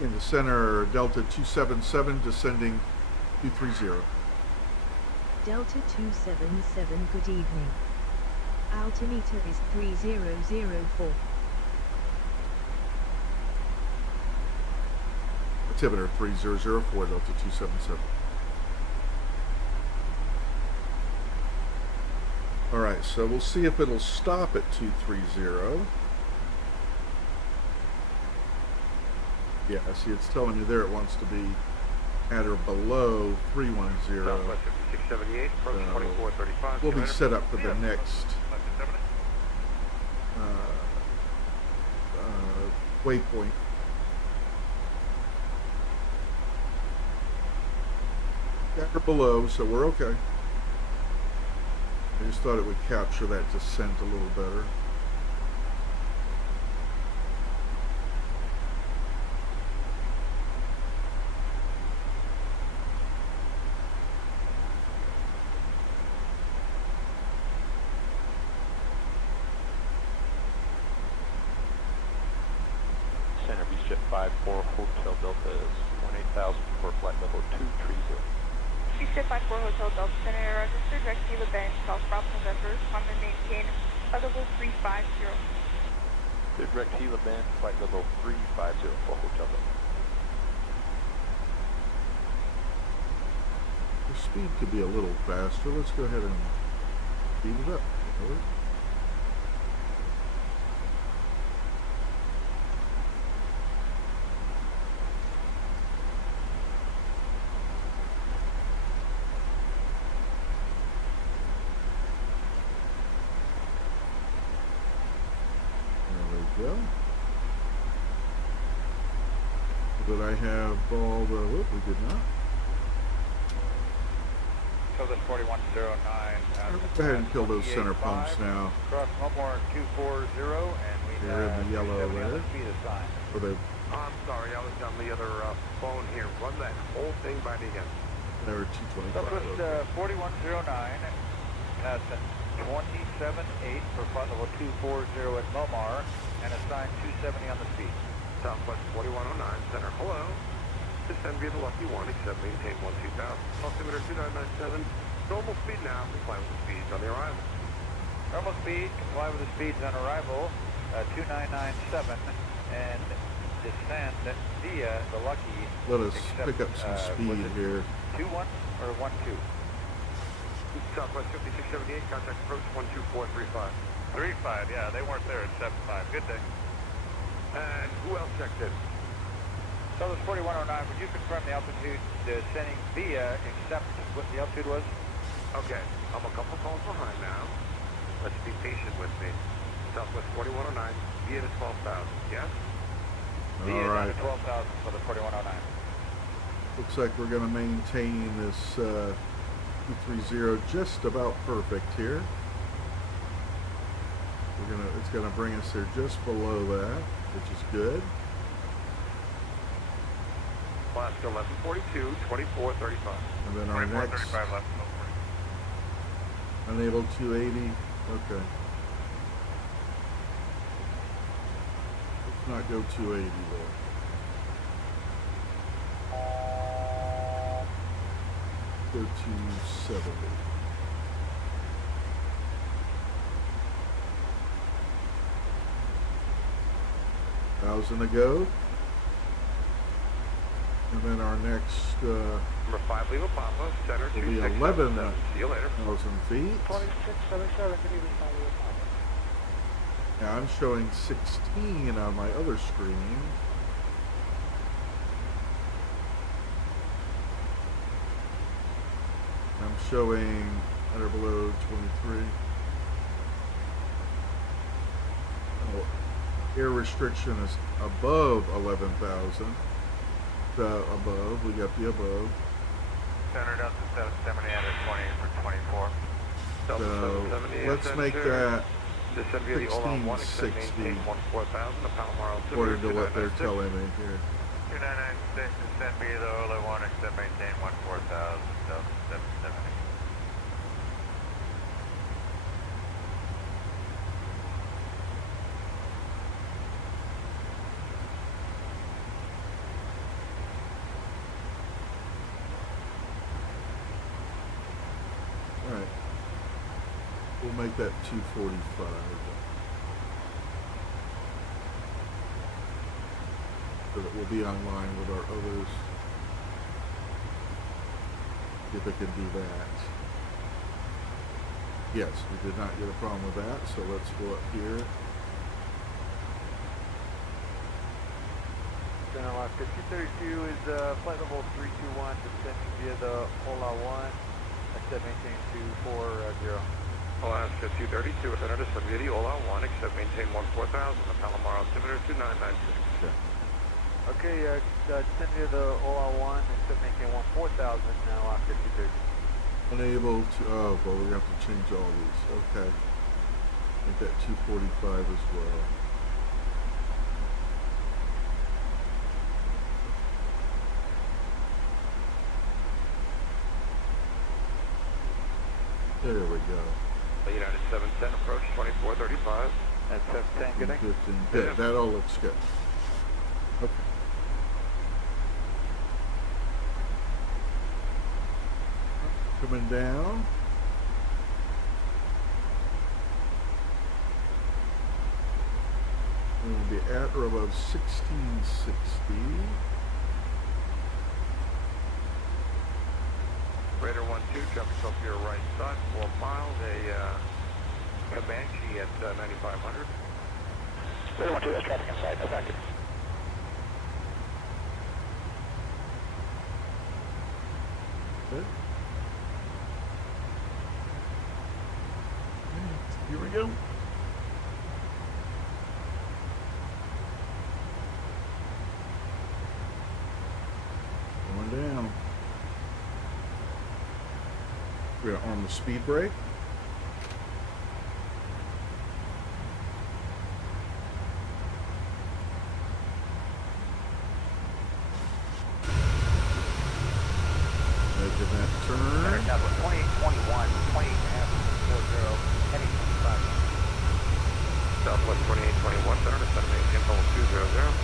In the center, Delta 277, descending 230. Delta 277, good evening. Altimeter is 3004. Altimeter 3004, Delta 277. Alright, so we'll see if it'll stop at 230. Yeah, see, it's telling you there it wants to be at or below 310. Southwest 5678, approach 2435. We'll be set up for the next waypoint. At or below, so we're okay. I just thought it would capture that descent a little better. Center Beachjet 54, Hotel Delta is 18,000 for flight level 230. Beachjet 54 Hotel Delta Center, registered direct Gila Bend, South Bravo November, climb and maintain flight level 350. Direct Gila Bend, flight level 350 for Hotel Delta. The speed could be a little faster. Let's go ahead and speed it up. Go. Did I have all the... Whoop, we did not. So this 4109. Go ahead and kill those center pumps now. Cross Mumore 240, and we They're in the yellow there. speed assigned. Or they... I'm sorry, I was on the other phone here. Run that whole thing by me again. They were 225. Southwest 4109, at 27.8 for flight level 240 at Momar, and assign 270 on the speed. Southwest 4109, center hello. Descend via the Lucky 1, accept maintain 12000. Altimeter 2997. Normal speed now, comply with the speeds on the arrival. Normal speed, comply with the speeds on arrival, 2997, and descend via the Lucky. Let us pick up some speed here. 2-1 or 1-2? Southwest 5678, contact approach 12435. 35, yeah, they weren't there at 75. Good day. And who else checked in? Southwest 4109, would you confirm the altitude descending via, except what the altitude was? Okay, I'm a couple calls behind now. Let's be patient with me. Southwest 4109, via to 12,000, yes? Via All right. to 12,000 for the 4109. Looks like we're going to maintain this 230 just about perfect here. It's gonna bring us there just below that, which is good. Alaska 1142, 2435. And then our next 2435 left. unable 280. Okay. Let's not go 280 there. Go 270. Thousand to go. And then our next Number 5, Lima Papa, center will be 2677. See you later. 11,000 feet. 2677, good evening, Pilot Papa. Now I'm showing 16 on my other screen. I'm showing under below 23. Oh, air restriction is above 11,000. Above, we got the above. Center down to 770 under 20 for 24. So let's make that Descend via the Ola 1, except 1660 maintain 14,000, the Palomar according to what they're telling me here. 2996, descend via the Ola 1, except maintain 14,000, Delta 770. Alright. We'll make that 245. So that we'll be online with our others. See if I can do that. Yes, we did not get a problem with that, so let's go up here. Then Alaska 232 is flight level 321, descending via the Ola 1, except maintain 240. Alaska 232, center descend via the Ola 1, except maintain 14,000, the Palomar altimeter 2996. Okay, descend via the Ola 1, except maintain 14,000, now Alaska 230. Unable to, oh, well, we're going to have to change all these. Okay. Make that 245 as well. There we go. United 710, approach 2435. That's 710, good day. 15. Good. That all looks good. Okay. Coming down. We'll be at or above 1660. Raider 12, jumping off your right side, 4 miles, a Comanche at 9,500. Raider 12, that's traffic inside, no factor. Good. Here we go. Going down. We're going to arm the speed brake. Making that turn. Now 2821, 28.540, heading 25. Southwest 2821, center descend maintain level 200.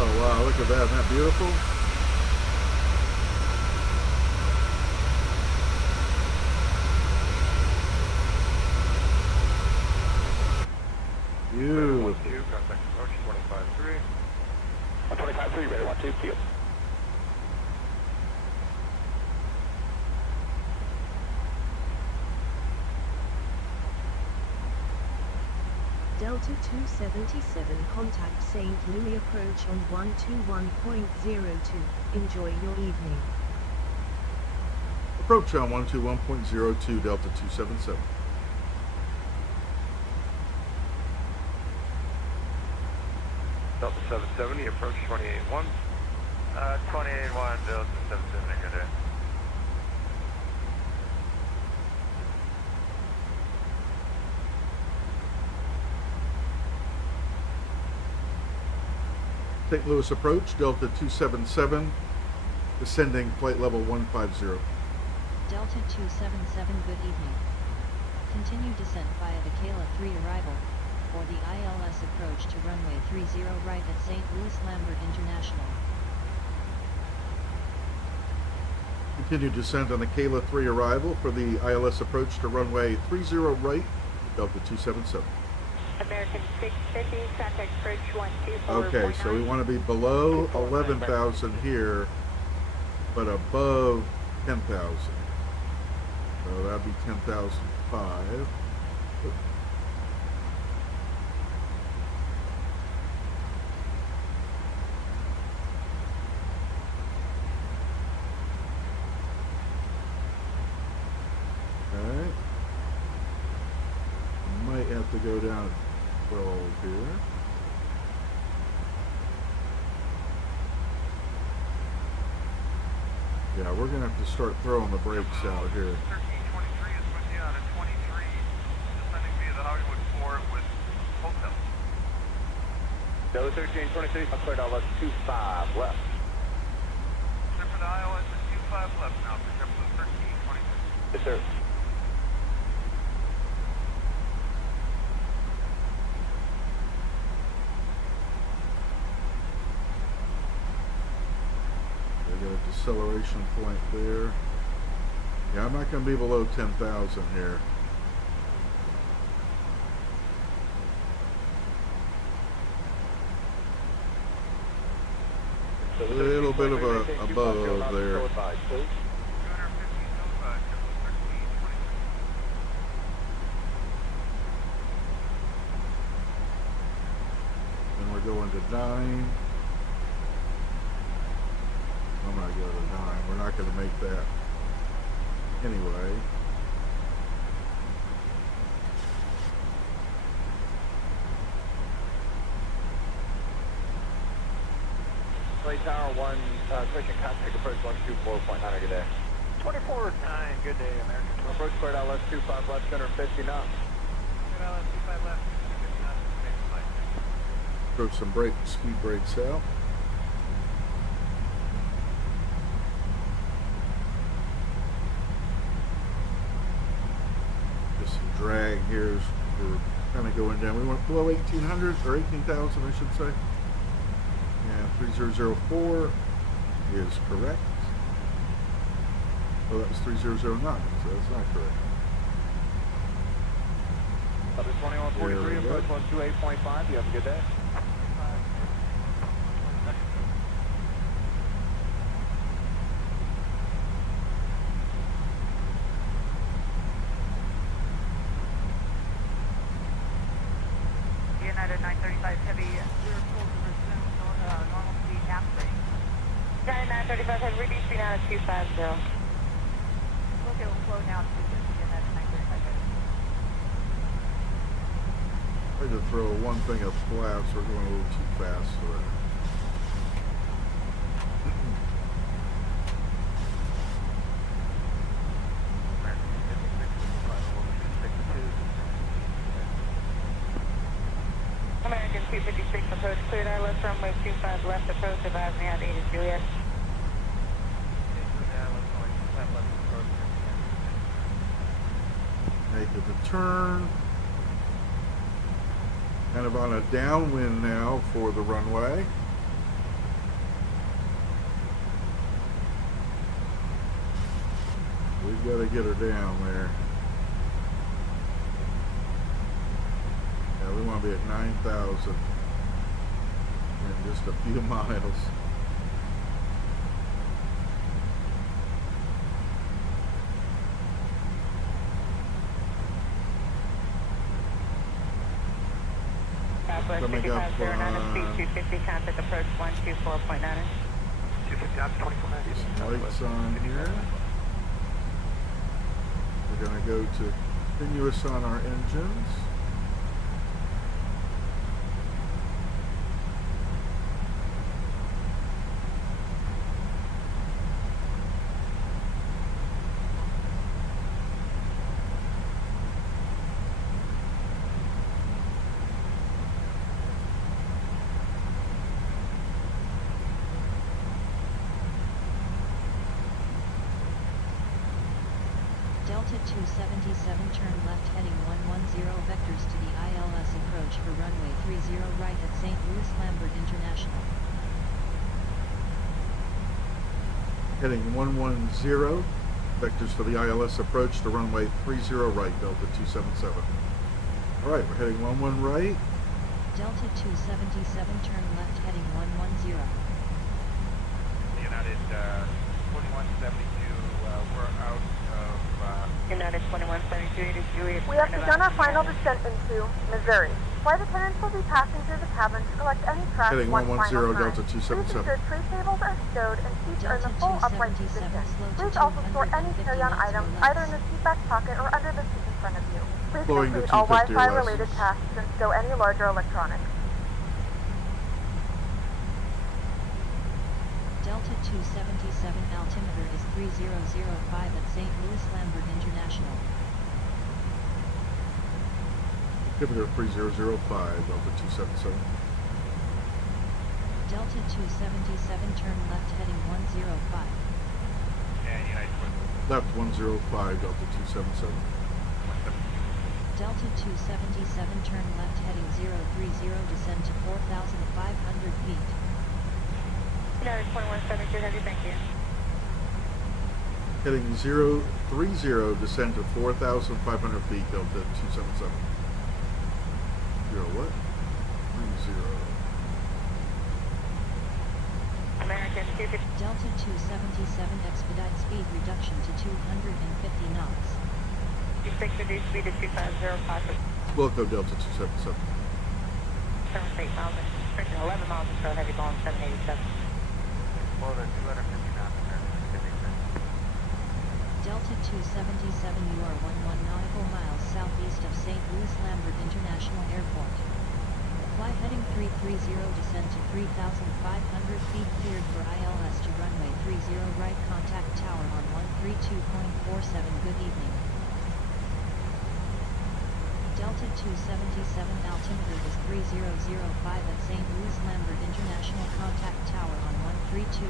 Oh wow, look at that. Isn't that beautiful? Beautiful. Contact approach 25-3. 125.3, Raider 12, field. Delta 277, contact St. Louis, approach on 121.02. Enjoy your evening. Approach on 121.02, Delta 277. Delta 770, approach 28-1. 28-1, Delta 770, good day. St. Louis approach, Delta 277, descending flight level 150. Delta 277, good evening. Continue descent via the Kayla 3 arrival, for the ILS approach to runway 30 right at St. Louis Lambert International. Continue descent on the Kayla 3 arrival for the ILS approach to runway 30 right, Delta 277. American 650, contact approach 124.9. Okay, so we want to be below 11,000 here, but above 10,000. So that'd be 10,005. Alright. Might have to go down at 12 here. Yeah, we're going to have to start throwing the brakes out here. 1323 is with you on a 23, descending via the Hollywood 4 with hotel. Delta 1323, cleared ILS 25 left. Clear for the ILS at 25 left now, for JetBlue 1323. Yes, sir. Deceleration point there. Yeah, I'm not going to be below 10,000 here. A little bit of a above there. Then we're going to 9. I'm not going to 9. We're not going to make that anyway. Play Tower 1, Christian contact approach 124.9 good day. 24-9, good day, American. Approach cleared ILS 25 left, 150 knots. Cleared ILS 25 left, 150 knots, space flight. Throw some speed brakes out. Drag here as we're kind of going down. We went below 1,800 or 18,000, I should say. And 3004 is correct. Oh, that was 3009, so that's not correct. Other 2143, approach 128.5. You have a good day. United 935 Heavy, we're full to resume normal speed half rate. United 935 Heavy, reduce speed down to 250. Okay, we'll slow down to 250, United 935 Heavy. I had to throw one thing of flaps. We're going a little too fast for that. American 256 approach cleared ILS runway 25 left approach, advise me on 8 Juliet. Make it the turn. Kind of on a downwind now for the runway. We've got to get her down there. Yeah, we want to be at 9,000 in just a few miles. Coming up on speed 250, contact approach 124.9. 250 knots, 24.9. Lights on here. We're going to go to continuous on our engines. Delta 277 turn left heading 110 vectors to the ILS approach for runway 30 right at St. Louis Lambert International. Heading 110, vectors for the ILS approach to runway 30 right, Delta 277. All right, we're heading 11 right. Delta 277 turn left heading 110. United 2172, we're out of... United 2172, We have begun our final descent into Missouri. Flight attendants will be passing through the cabin to collect any trash Heading one 110, final time. Delta 277. Please ensure tray tables are stowed and seats are in the full upright position. Please also store any carry-on items either in the seat back pocket or under the seat in front of you. Please Flowing to complete all 250 Wi-Fi or less. related tasks and stow any larger electronics. Delta 277 altimeter is 3005 at St. Louis Lambert International. Altimeter 3005, Delta 277. Delta 277 turn left heading 105. And United Left 105, Delta 277. Delta 277 turn left heading 030 descend to 4,500 feet. United 2172, heavy, thank you. Heading 030, descend to 4,500 feet, Delta 277. Zero what? 30. American 250. Delta 277 expedite speed reduction to 250 knots. 26 reduced speed to 2505. Wilco Delta 277. 78 miles, 11 miles per heavy ball, 787. Well, they're 250 knots there. Delta 277 you are 11 nautical miles southeast of St. Louis Lambert International Airport. Fly heading 330 descend to 3,500 feet cleared for ILS to runway 30 right contact tower on 132.47. Good evening. Delta 277 altimeter is 3005 at St. Louis Lambert International contact tower on 132.47.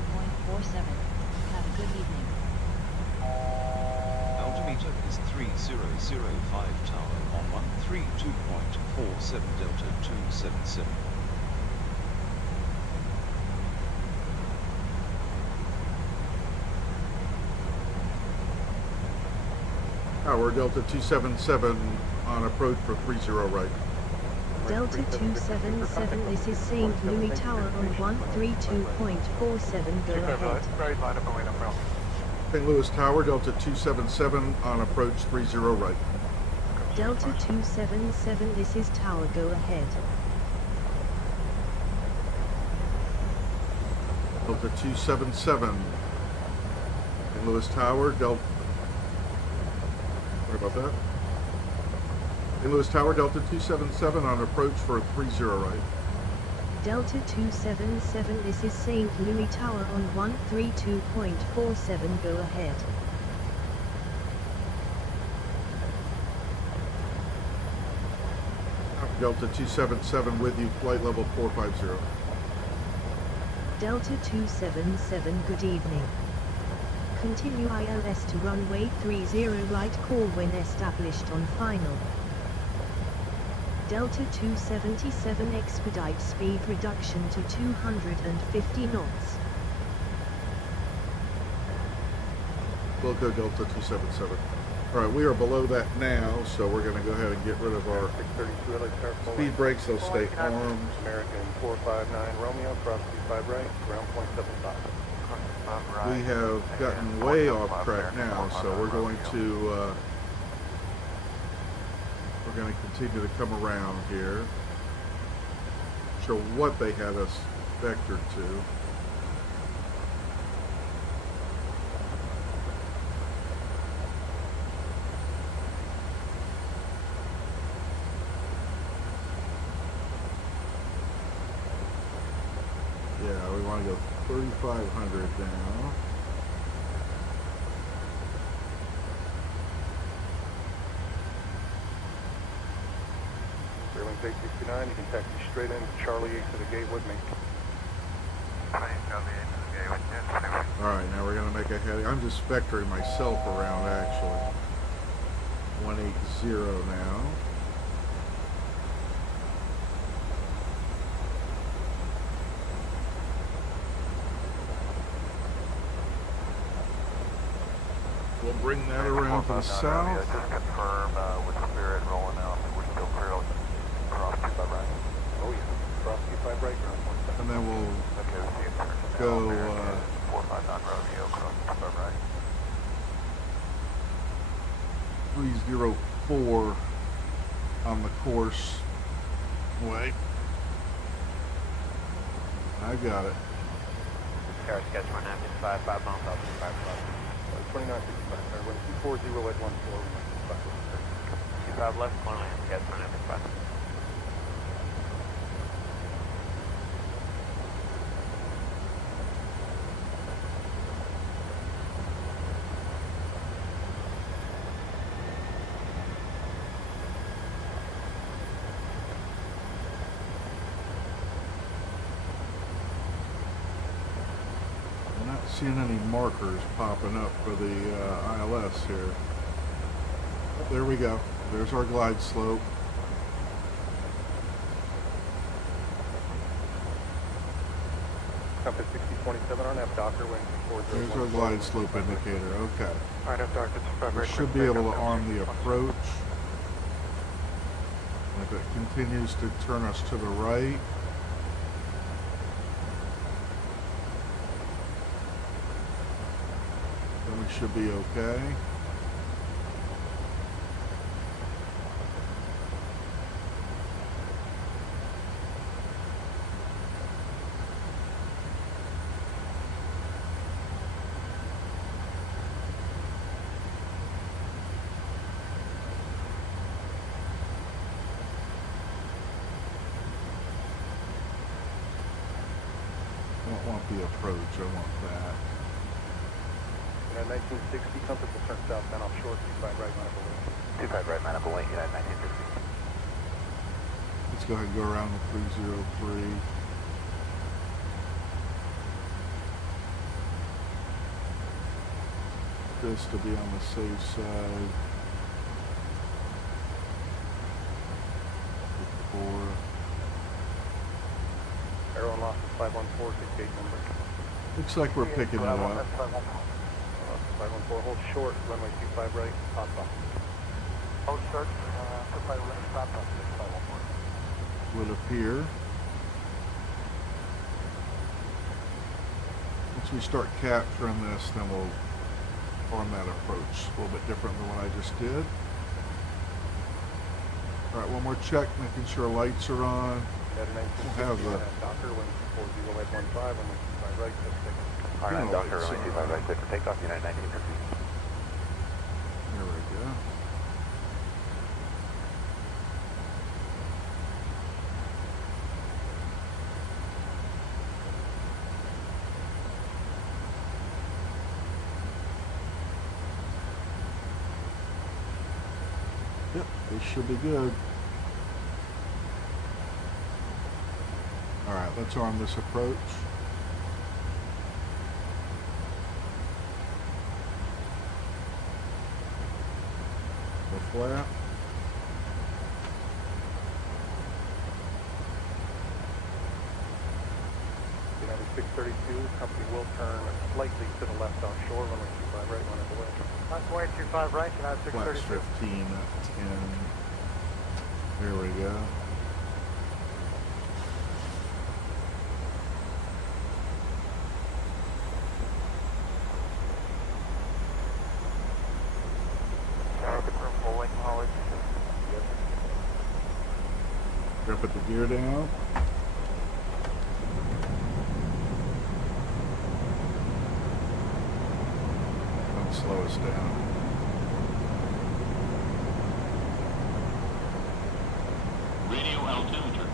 Have a good evening. Altimeter is 3005 tower on 132.47 Delta 277. Tower Delta 277 on approach for 30 right. Delta 277, this is St. Louis Tower on 132.47, go ahead. St. Louis Tower Delta 277 on approach 30 right. Delta 277, this is Tower, go ahead. Delta 277. St. Louis Tower Delta. Sorry about that. St. Louis Tower Delta 277 on approach for 30 right. Delta 277, this is St. Louis Tower on 132.47, go ahead. Delta 277 with you, flight level 450. Delta 277, good evening. Continue ILS to runway 30 right, call when established on final. Delta 277 expedite speed reduction to 250 knots. Wilco Delta 277. Alright, we are below that now, so we're going to go ahead and get rid of our speed brakes. They'll stay armed. American 459 Romeo, cross 25 right, ground point 75. We have gotten way off track now, so we're going to continue to come around here. Show what they had us vectored to. Yeah, we want to go 3,500 now. Airlines 869, you can taxi straight in Charlie 8 to the gate with me. Alright, now we're going to make a heading. I'm just vectoring myself around, actually. 180 now. We'll bring that around to the south. Just confirm with Spirit rolling out that we're still clear across 25 right. Oh yeah, cross 25 right, ground 17. And then we'll Okay, we'll see you soon. go 459 Romeo, cross 25 right. 304 on the course. Wait. I got it. Tower sketch 1955, 5 miles out, 25 plus. 2965, sir. 240 at 14. 25 left, corner land, sketch 1955. Seeing any markers popping up for the ILS here. There we go. There's our glide slope. Compass 6027 on F, Docker, wind 40. There's our glide slope indicator. Okay. Alright, F, Docker, We should be able to arm the approach. And if it continues to turn us to the right, then we should be okay. I don't want the approach, I want that. 1960, compass will turn southbound offshore, 25 right, line up away. 25 right, line up away, United 1960. Let's go ahead and go around the 303. This to be on the safe side. 4. Arrow and losses 514, 68 number. Looks like we're picking it up. 514, hold short, runway 25 right, top off. Hold short, 25 right, top off, 514. Would appear. Once we start capturing this, then we'll arm that approach. A little bit different than what I just did. Alright, one more check, making sure lights are on. We'll have the Docker, wind 40 at 15, runway 25 right, 6. Alright, Docker, runway 25 right, clear for takeoff, United 1960. There we go. Yep, they should be good. Alright, let's arm this approach. The flap. United 632, company will turn slightly to the left offshore, runway 25 right, line up away. Runway 25 right, United Flaps 632. 15, 10. There we go. Gonna put the gear down. Don't slow us down. Radio altimeter.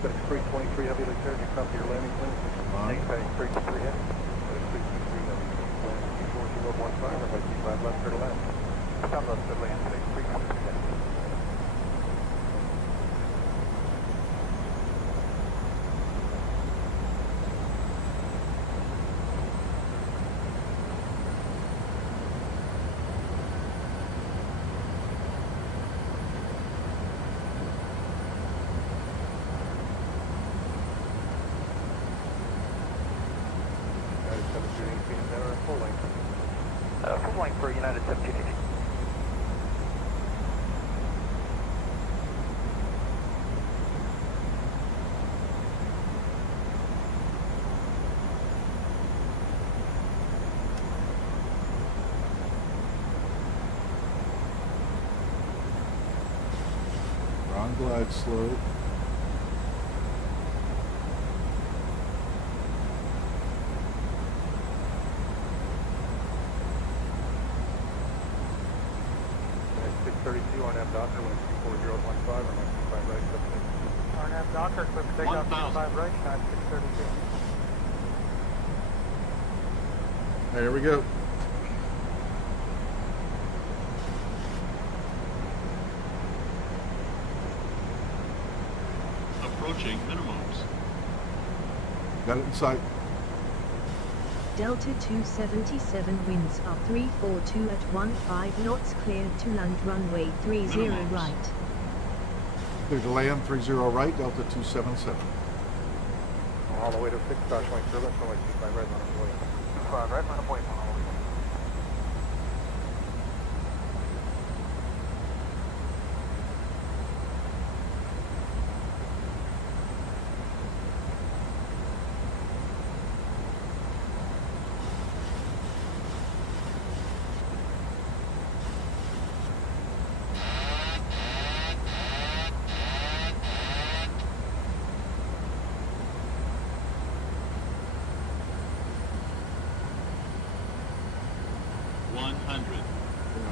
FedEx 323 heavy lift air, you copy your landing plan? FedEx 323 heavy. FedEx 323 heavy. Land 24015, runway 25 left, clear to land. Stop left, clear to land, FedEx 323 heavy. Endeavor, full length. Full length for United 1780. Wrong glide slope. On F Docker, 140.5, or 125 right, on F Docker, clear for takeoff, 25 right, 9632. There we go. Approaching minimums. Got it in sight. Delta 277 winds are 342 at 15 knots, cleared to land runway 30 right. Clear to land 30 right, Delta 277. All the way to 6 Dodge Point Turbulence, runway 25 right, line of point. 25 right, line of point, all the way.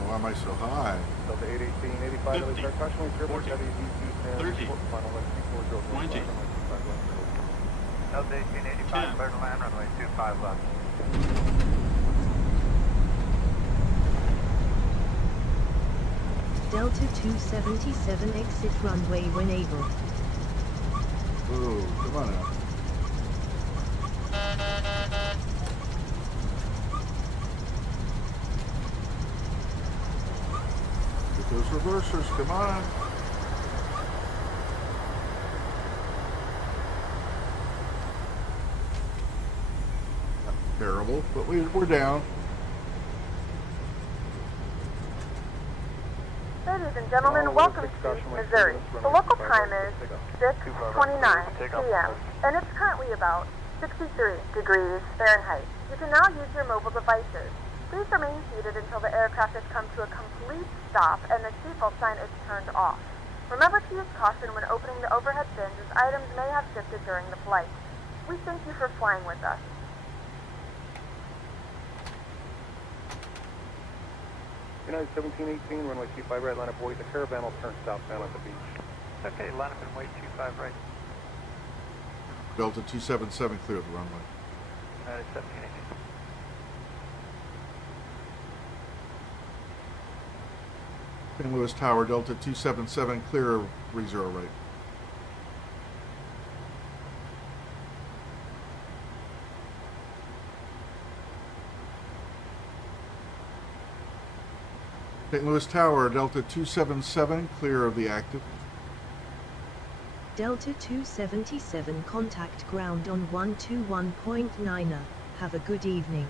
Why am I so high? Delta 818, 85, Delta start Dodge Point Turbulence, heavy V210, final left 240, 20. Delta 1885, clear to land, runway 25 left. Delta 277 exit runway when able. Ooh, come on now. Get those reversers, come on. Not terrible, but we're down. Ladies and gentlemen, welcome to Missouri. The local time is 6:29 p.m. and it's currently about 63 degrees Fahrenheit. You can now use your mobile devices. Please remain seated until the aircraft has come to a complete stop and the seatbelt sign is turned off. Remember to use caution when opening the overhead bins as items may have shifted during the flight. We thank you for flying with us. United 1718, runway 25 right, line up buoy. The caravan will turn southbound at the beach. Okay, line up and wait 25 right. Delta 277 clear the runway. United 1718. St. Louis Tower, Delta 277 clear 30 right. St. Louis Tower, Delta 277 clear of the active. Delta 277 contact ground on 121.9. Have a good evening.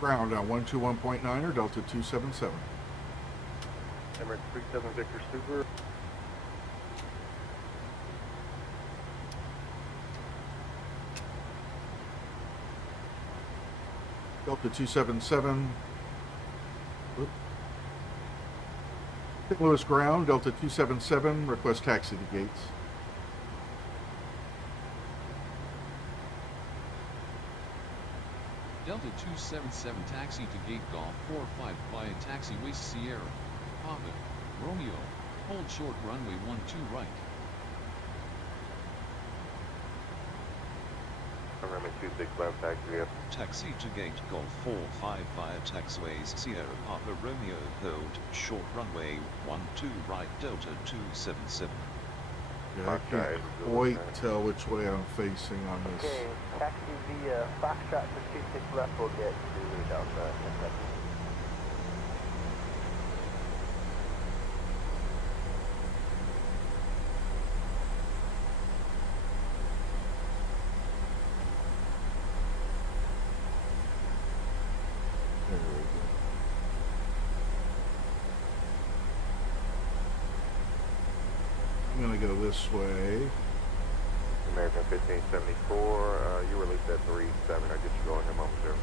Ground on 121.9 or Delta 277. Emirates 37 Victor Super. Delta 277. St. Louis ground, Delta 277, request taxi to gates. Delta 277 taxi to gate Golf 45 via taxiway Sierra, Papa, Romeo, hold short runway 12 right. Runway 26 left, taxi up. Taxi to gate Golf 45 via taxiways Sierra Papa Romeo, hold short runway 12 right, Delta 277. Yeah, I can't quite tell which way I'm facing on this. Okay, taxi via Foxtrot for 26 left, we'll get to Delta. gonna go this way. American 1574, you released at 37. I get you going in a moment, sir.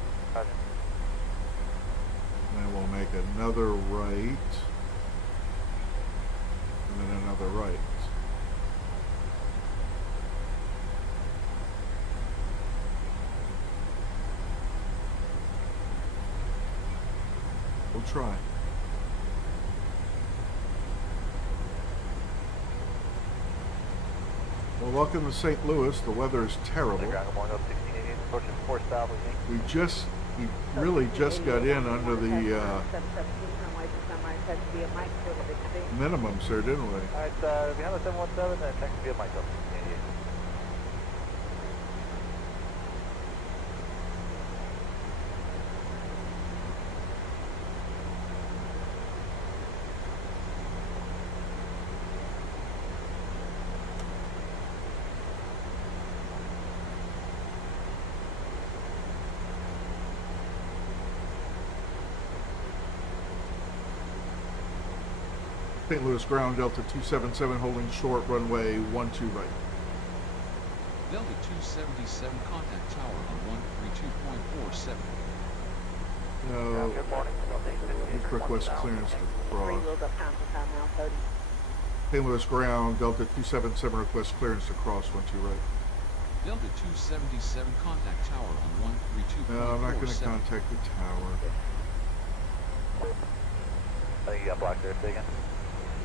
And then we'll make another right. And then another right. We'll try. Well, welcome to St. Louis. The weather is terrible. We really just got in under the minimums there, didn't we? Alright, behind the 717, then taxi via Michael. St. Louis ground, Delta 277 holding short, runway 12 right. Delta 277, contact tower on 132.47. No, request clearance to cross. St. Louis ground, Delta 277 request clearance to cross 12 right. Delta 277, contact tower on 132.47. No, I'm not going to contact the tower. I think you got blocked there, say again.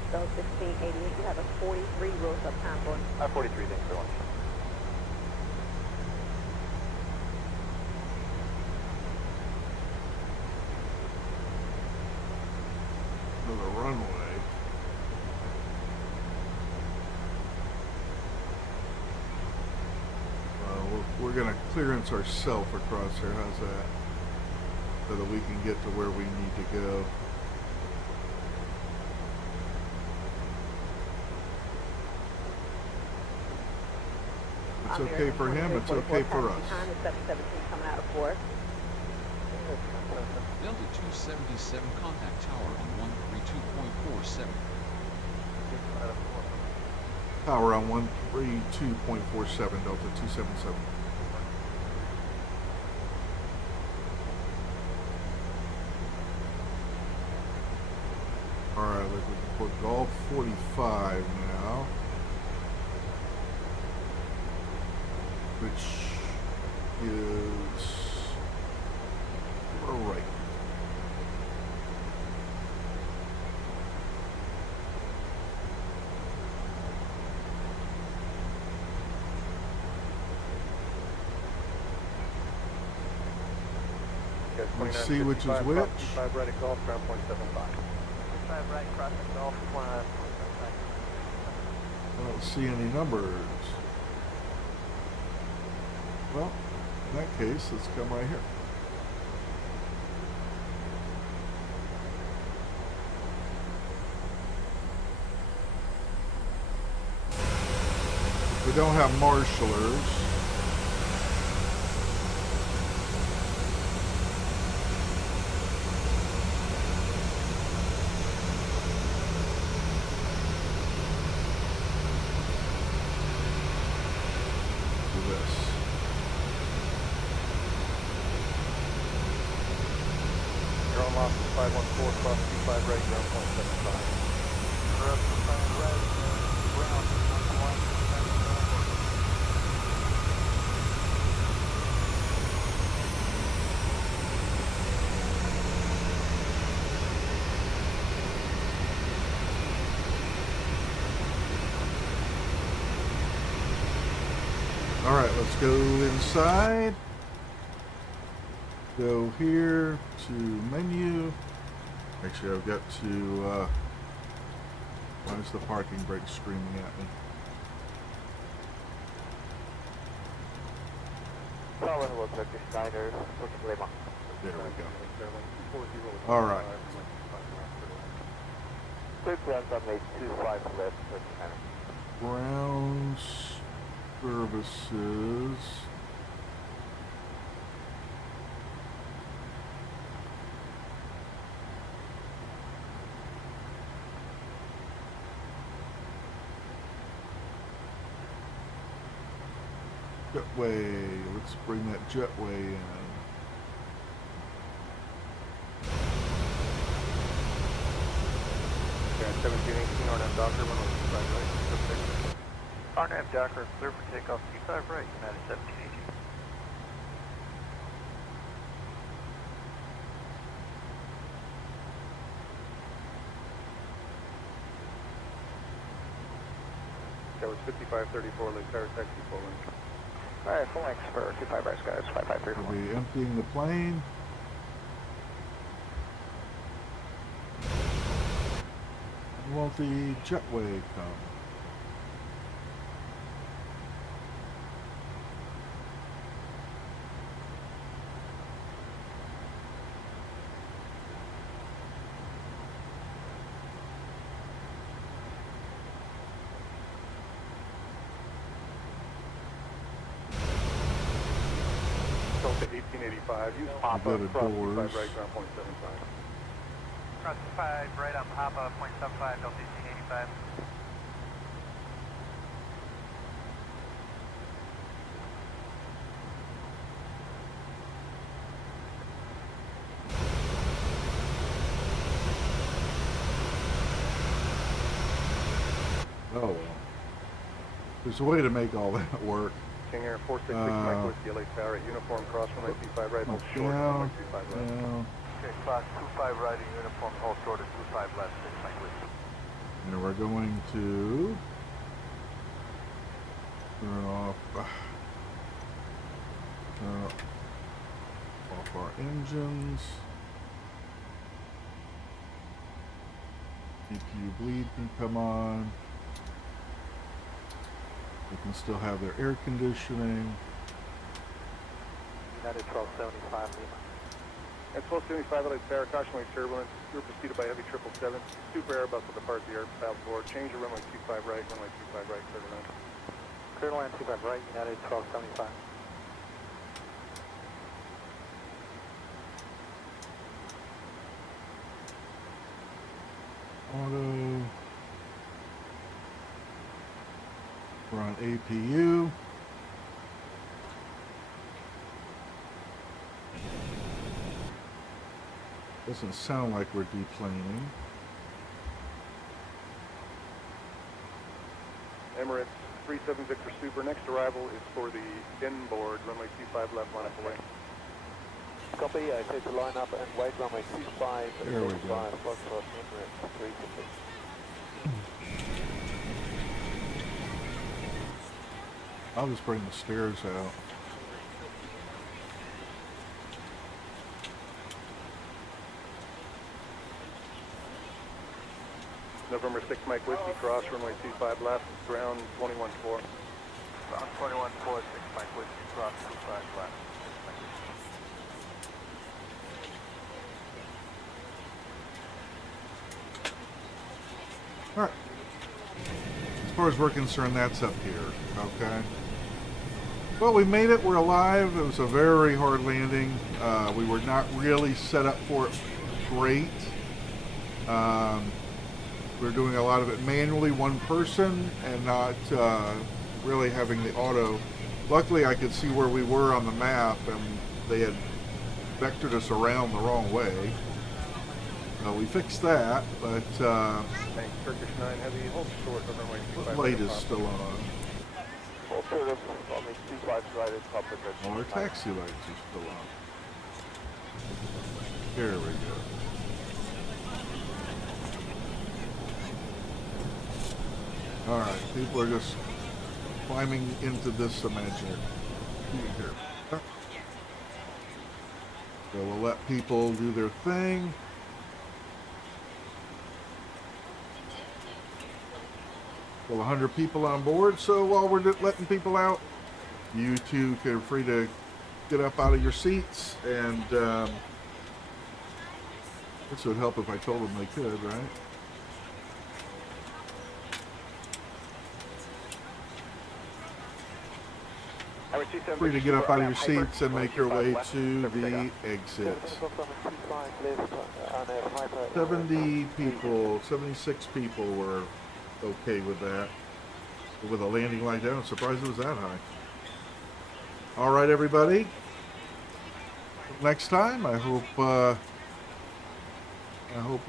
So 1688, you have a 43 rules of time for 43, thanks very much. Another runway. We're going to clearance ourselves across here. How's that? So that we can get to where we need to go. It's okay for him, it's okay for us. Delta 277, contact tower on 132.47. Tower on 132.47, Delta 277. Alright, looking for Golf 45 now. Which is right. Let's see which is which. 5 right at Golf, ground point 75. 5 right, crossing Golf, I don't see any numbers. Well, in that case, let's come right here. We don't have marshalers. Off 514, cross 25 right, ground point 75. All right, let's go inside. Go here to menu. Actually, I've got to, why is the parking brake screaming at me? There we go. All right. Ground services. Jetway. Let's bring that jetway in. Okay, 1718 RNAV Docker, 105 right. RNAV Docker, clear for takeoff, 25 right, United 1718. That was 5534, Lake Tower taxi full length. Alright, full length for 25 right skies, 5534. We'll be emptying the plane. Won't the jetway come? Delta 1885, use pop-up, cross 25 right, ground point 75. Cross 5 right on Papa, 0.75, Delta 1885. Oh well. There's a way to make all that work. King Air 466 Mike Whiskey, LA Tower at uniform, cross runway 25 right, hold short, runway 25 left. Okay, class 25 right in uniform, hold short at 25 left, 6 Mike Whiskey. And we're going to turn off our engines. CPU bleed can come on. They can still have their air conditioning. United 1275 Lima. At 1275 LA Tower, caution wave turbulence, group preceded by heavy 777, super Airbus will depart the aircraft board, change your runway 25 right, runway 25 right, clear to land. Clear to land 25 right, United 1275. Auto. We're on APU. Doesn't sound like we're deplaning. Emirates 37 Victor Super, next arrival is for the inboard, runway 25 left, line up away. Copy, I say to line up and wait runway 25, there we go. Foxtrot, Emirates 326. I'll just bring the stairs out. November 6 Mike Whiskey, cross runway 25 left, ground 21-4. Ground 21-4, 6 Mike Whiskey, cross 25 left. Alright. As far as we're concerned, that's up here. Okay. Well, we made it. We're alive. It was a very hard landing. We were not really set up for it great. We were doing a lot of it manually, one person, and not really having the auto. Luckily, I could see where we were on the map, and they had vectored us around the wrong way. We fixed that, but Thanks, Turkish 9 Heavy, hold short on runway 25 what light is still on? Hold short of runway 25 right at top of the... All our taxi lights are still on. Here we go. Alright, people are just climbing into this imaginary here. So we'll let people do their thing. Well, 100 people on board, so while we're letting people out, you two are free to get up out of your seats, and this would help if I told them they could, right? Free to get up out of your seats and make your way to the exits. 70 people, 76 people were okay with that. With a landing like that, I'm surprised it was that high. All right, everybody. Next time, I hope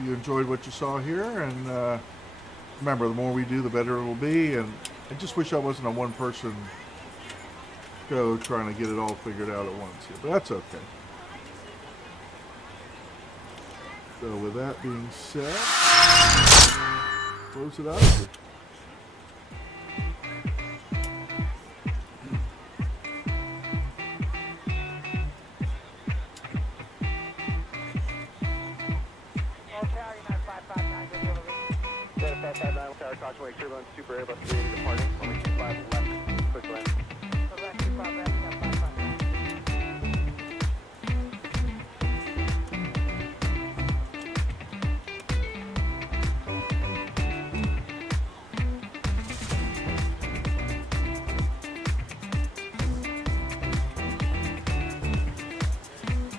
you enjoyed what you saw here, and remember, the more we do, the better it will be. And I just wish I wasn't a one-person show trying to get it all figured out at once here, but that's okay. So with that being said, close it out here. Tower Crossway, Turbulence, Super Airbus 380 departing, only 25 left, quick land.